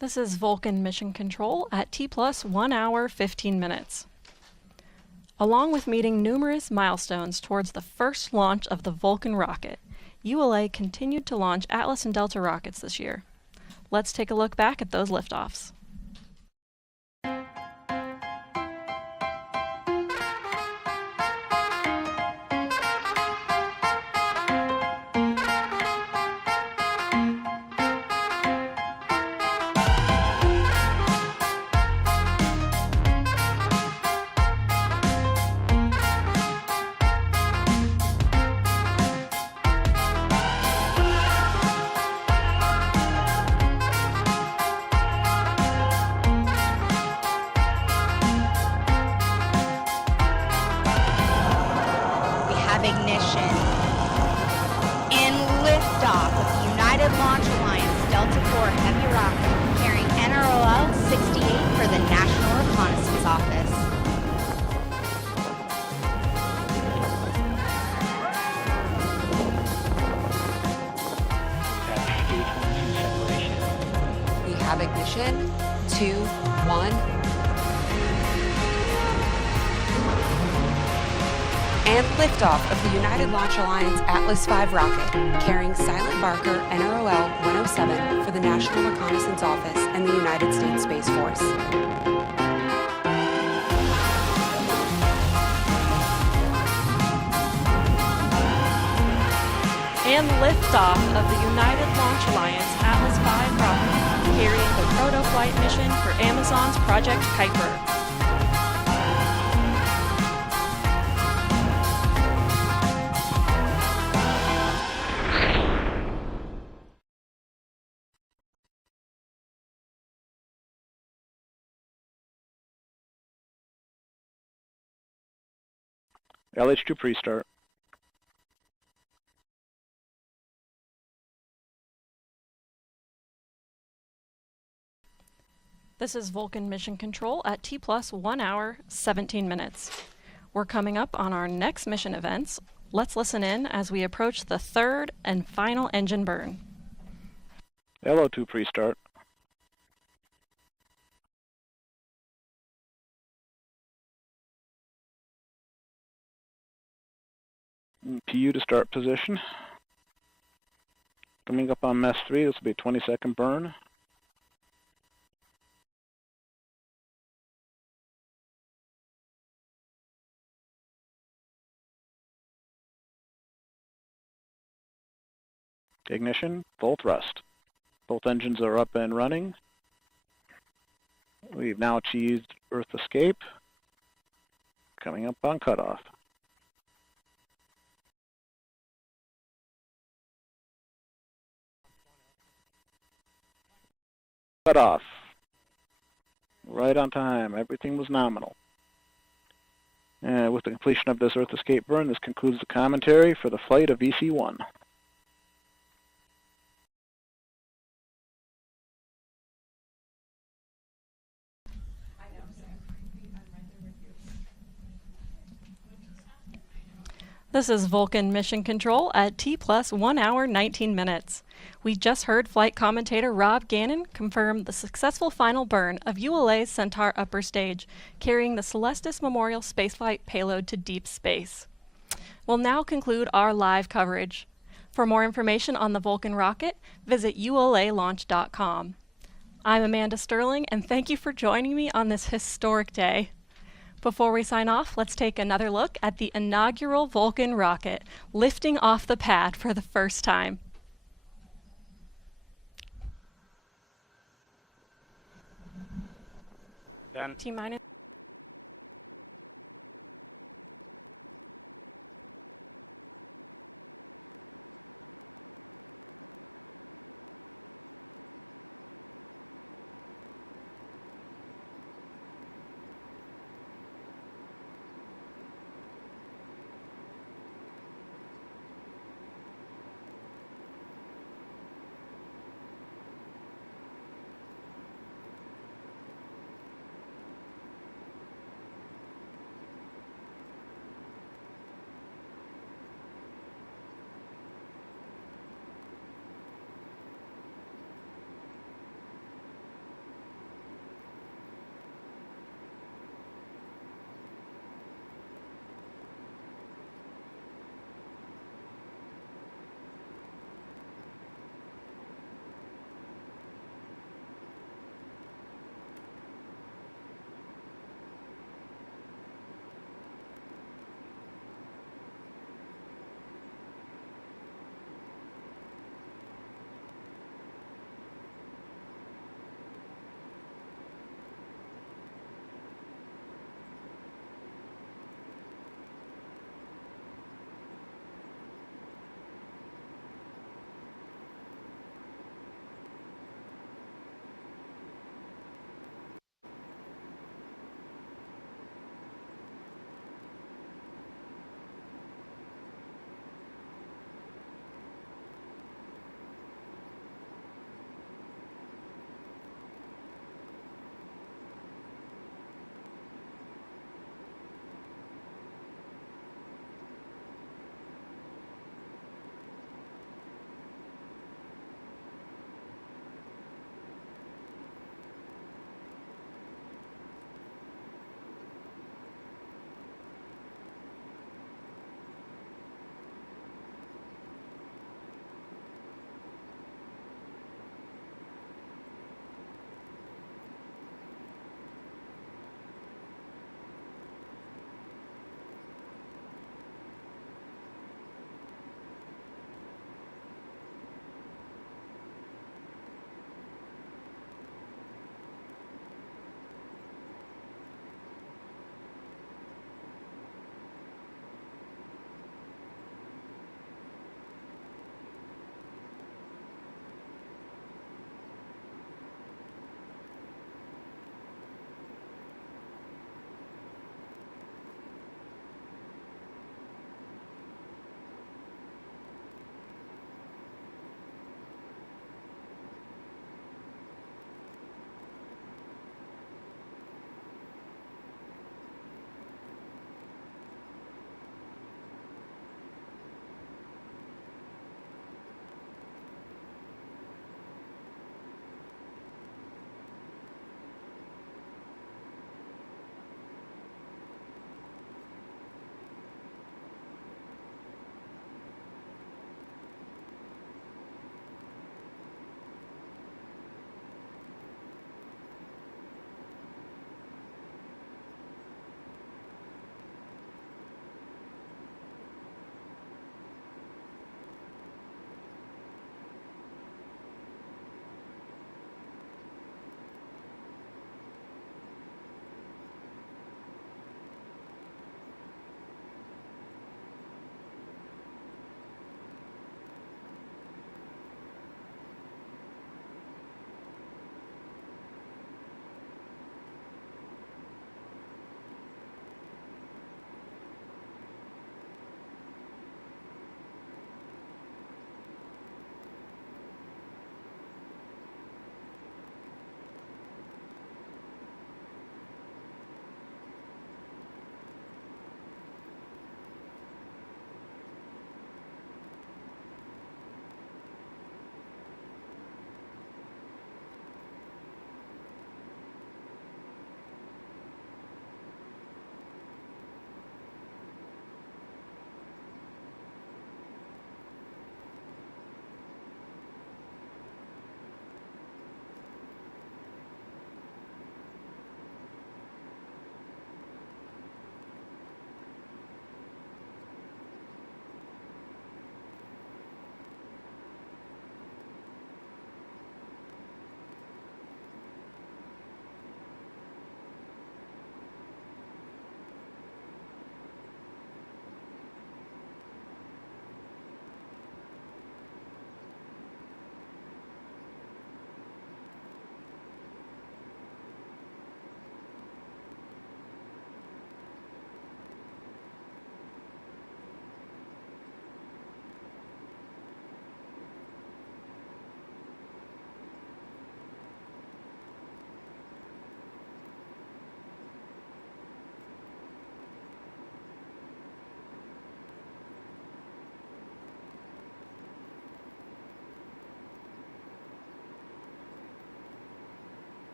This is Vulcan Mission Control at T+ 1 hour 15 minutes. Along with meeting numerous milestones towards the first launch of the Vulcan rocket, ULA continued to launch Atlas and Delta rockets this year. Let's take a look back at those liftoffs. Ignition and liftoff of the United Launch Alliance Delta IV Heavy rocket carrying NROL 68 for the National Reconnaissance Office. have ignition. 2, 1. And liftoff of the United Launch Alliance Atlas V rocket, carrying Silent Barker NROL 107 for the National Reconnaissance Office and the United States Space Force. And liftoff of the United Launch Alliance Atlas V rocket, carrying the proto-flight mission for Amazon's Project Kuiper. LH2 pre-start. This is Vulcan Mission Control at T plus 1 hour, 17 minutes. We're coming up on our next mission events. Let's listen in as we approach the third and final engine burn. LO2 pre-start. PU to start position. Coming up on MES 3, this will be a 20-second burn. Ignition, full thrust. Both engines are up and running. We've now achieved Earth escape. Coming up on cutoff. Cutoff. Right on time. Everything was nominal. And with the completion of this Earth escape burn, this concludes the commentary for the flight of VC-1. This is Vulcan Mission Control at T plus 1 hour, 19 minutes. We just heard flight commentator Rob Gannon confirm the successful final burn of ULA's Centaur upper stage, carrying the Celestis Memorial spaceflight payload to deep space. We'll now conclude our live coverage. For more information on the Vulcan rocket, visit ulalaunch.com. I'm Amanda Sterling, and thank you for joining me on this historic day. Before we sign off, let's take another look at the inaugural Vulcan rocket lifting off the pad for the first time. T-minus.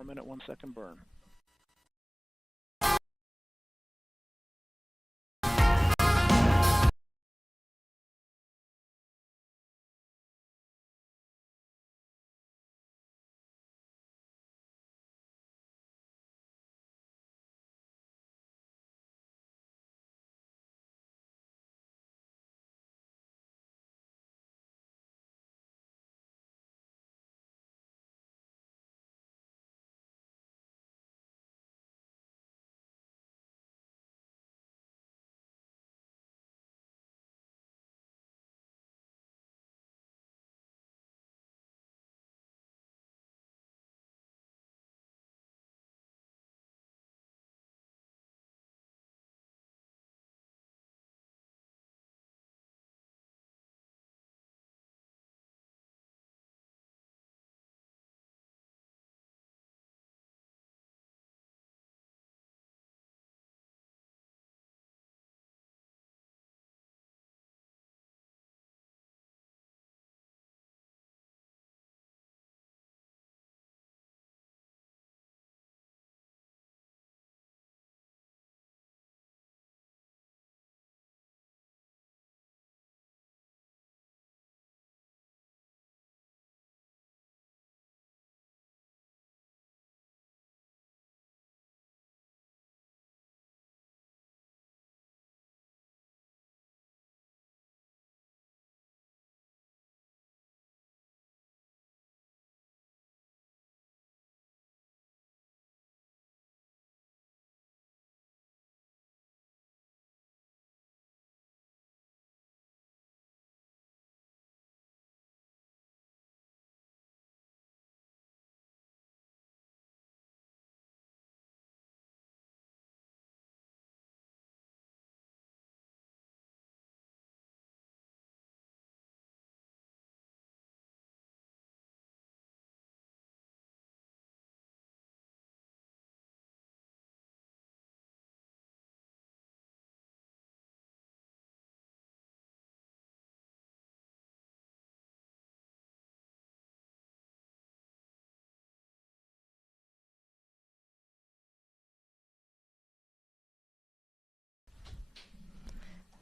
1 minute, 1 second burn.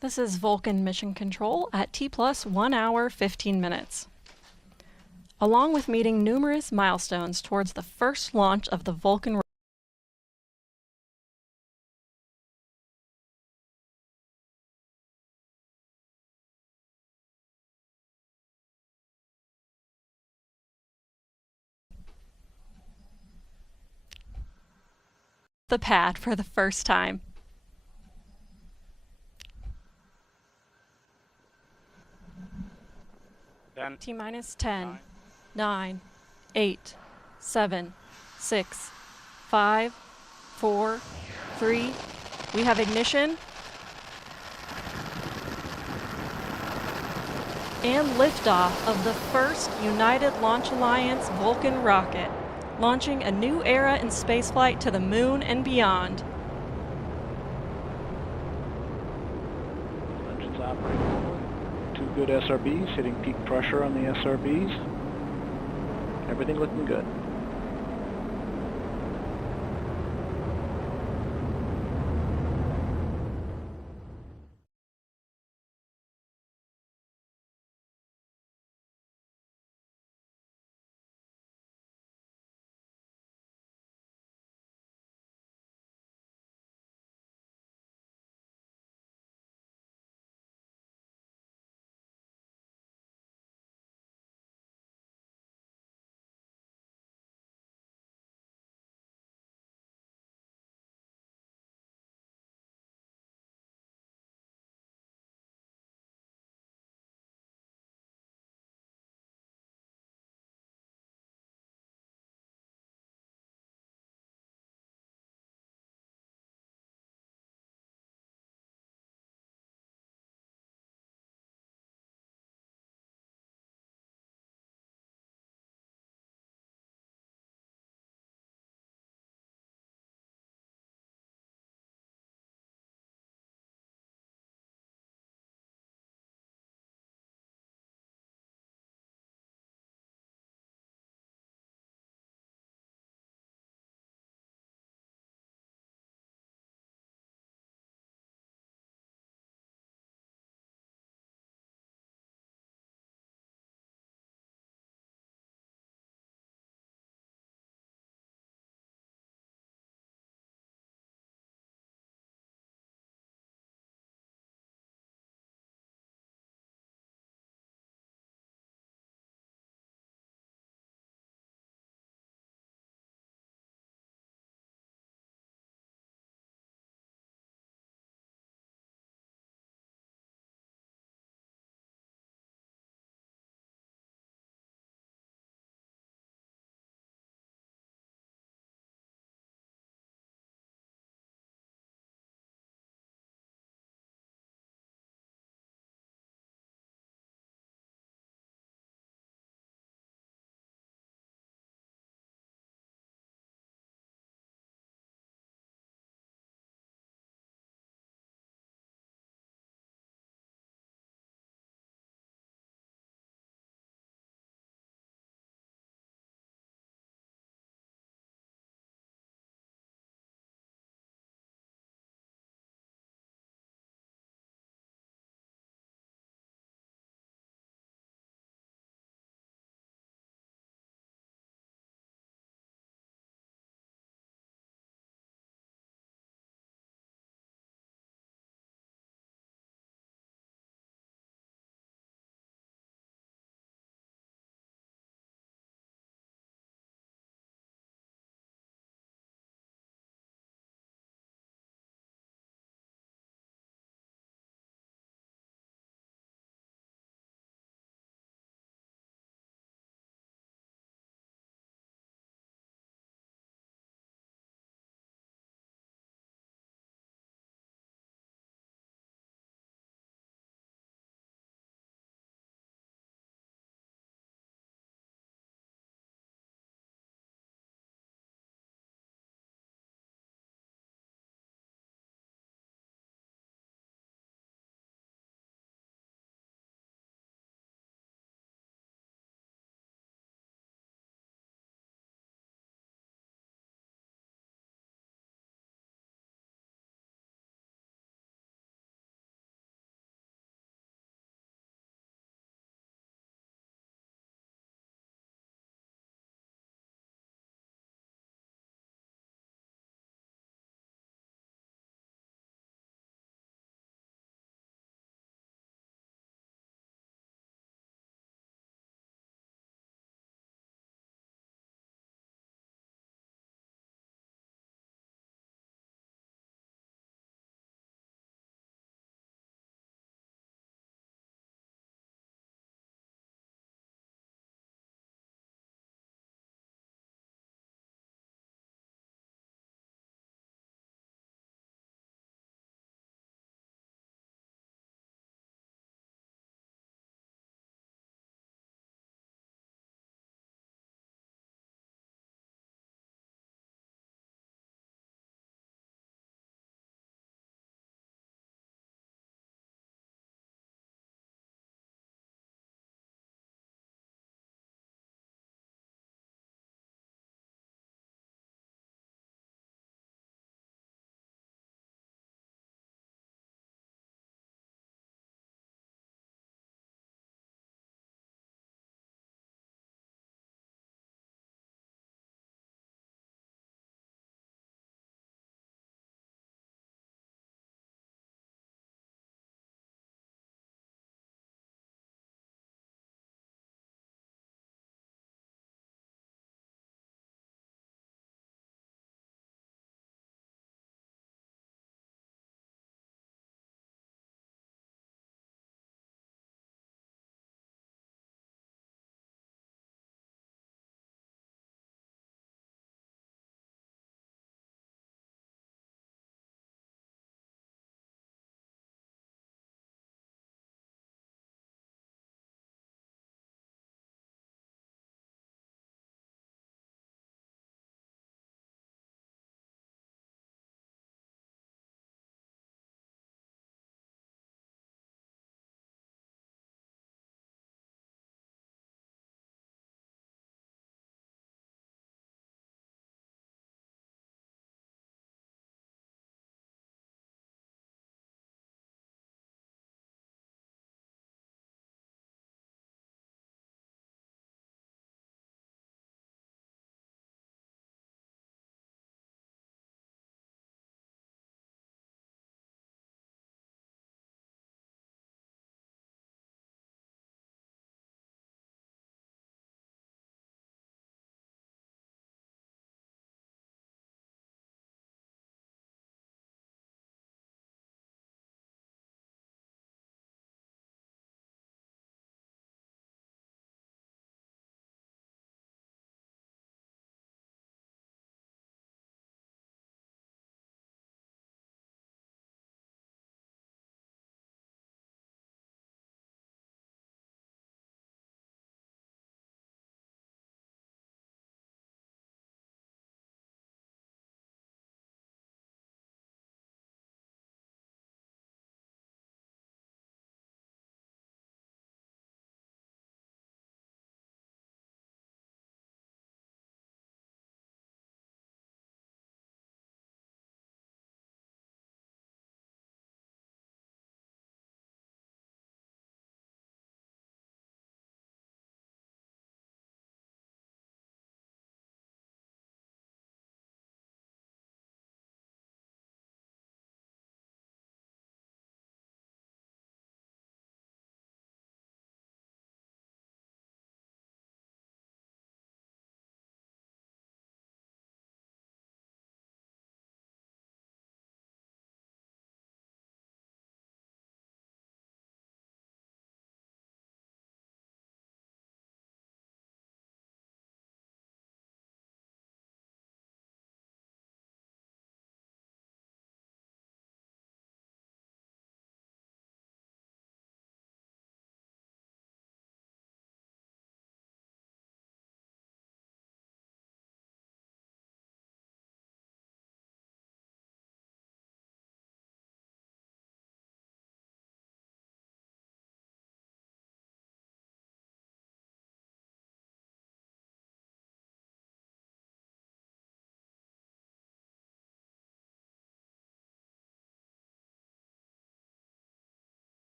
This is Vulcan Mission Control at T plus 1 hour 15 minutes. Along with meeting numerous milestones towards the first launch of the Vulcan the pad for the first time. T minus 10, 9, 8, 7, 6, 5, 4, 3. We have ignition. And liftoff of the first United Launch Alliance Vulcan rocket, launching a new era in spaceflight to the moon and beyond. Engines operating normally. 2 good SRBs, hitting peak pressure on the SRBs. Everything looking good.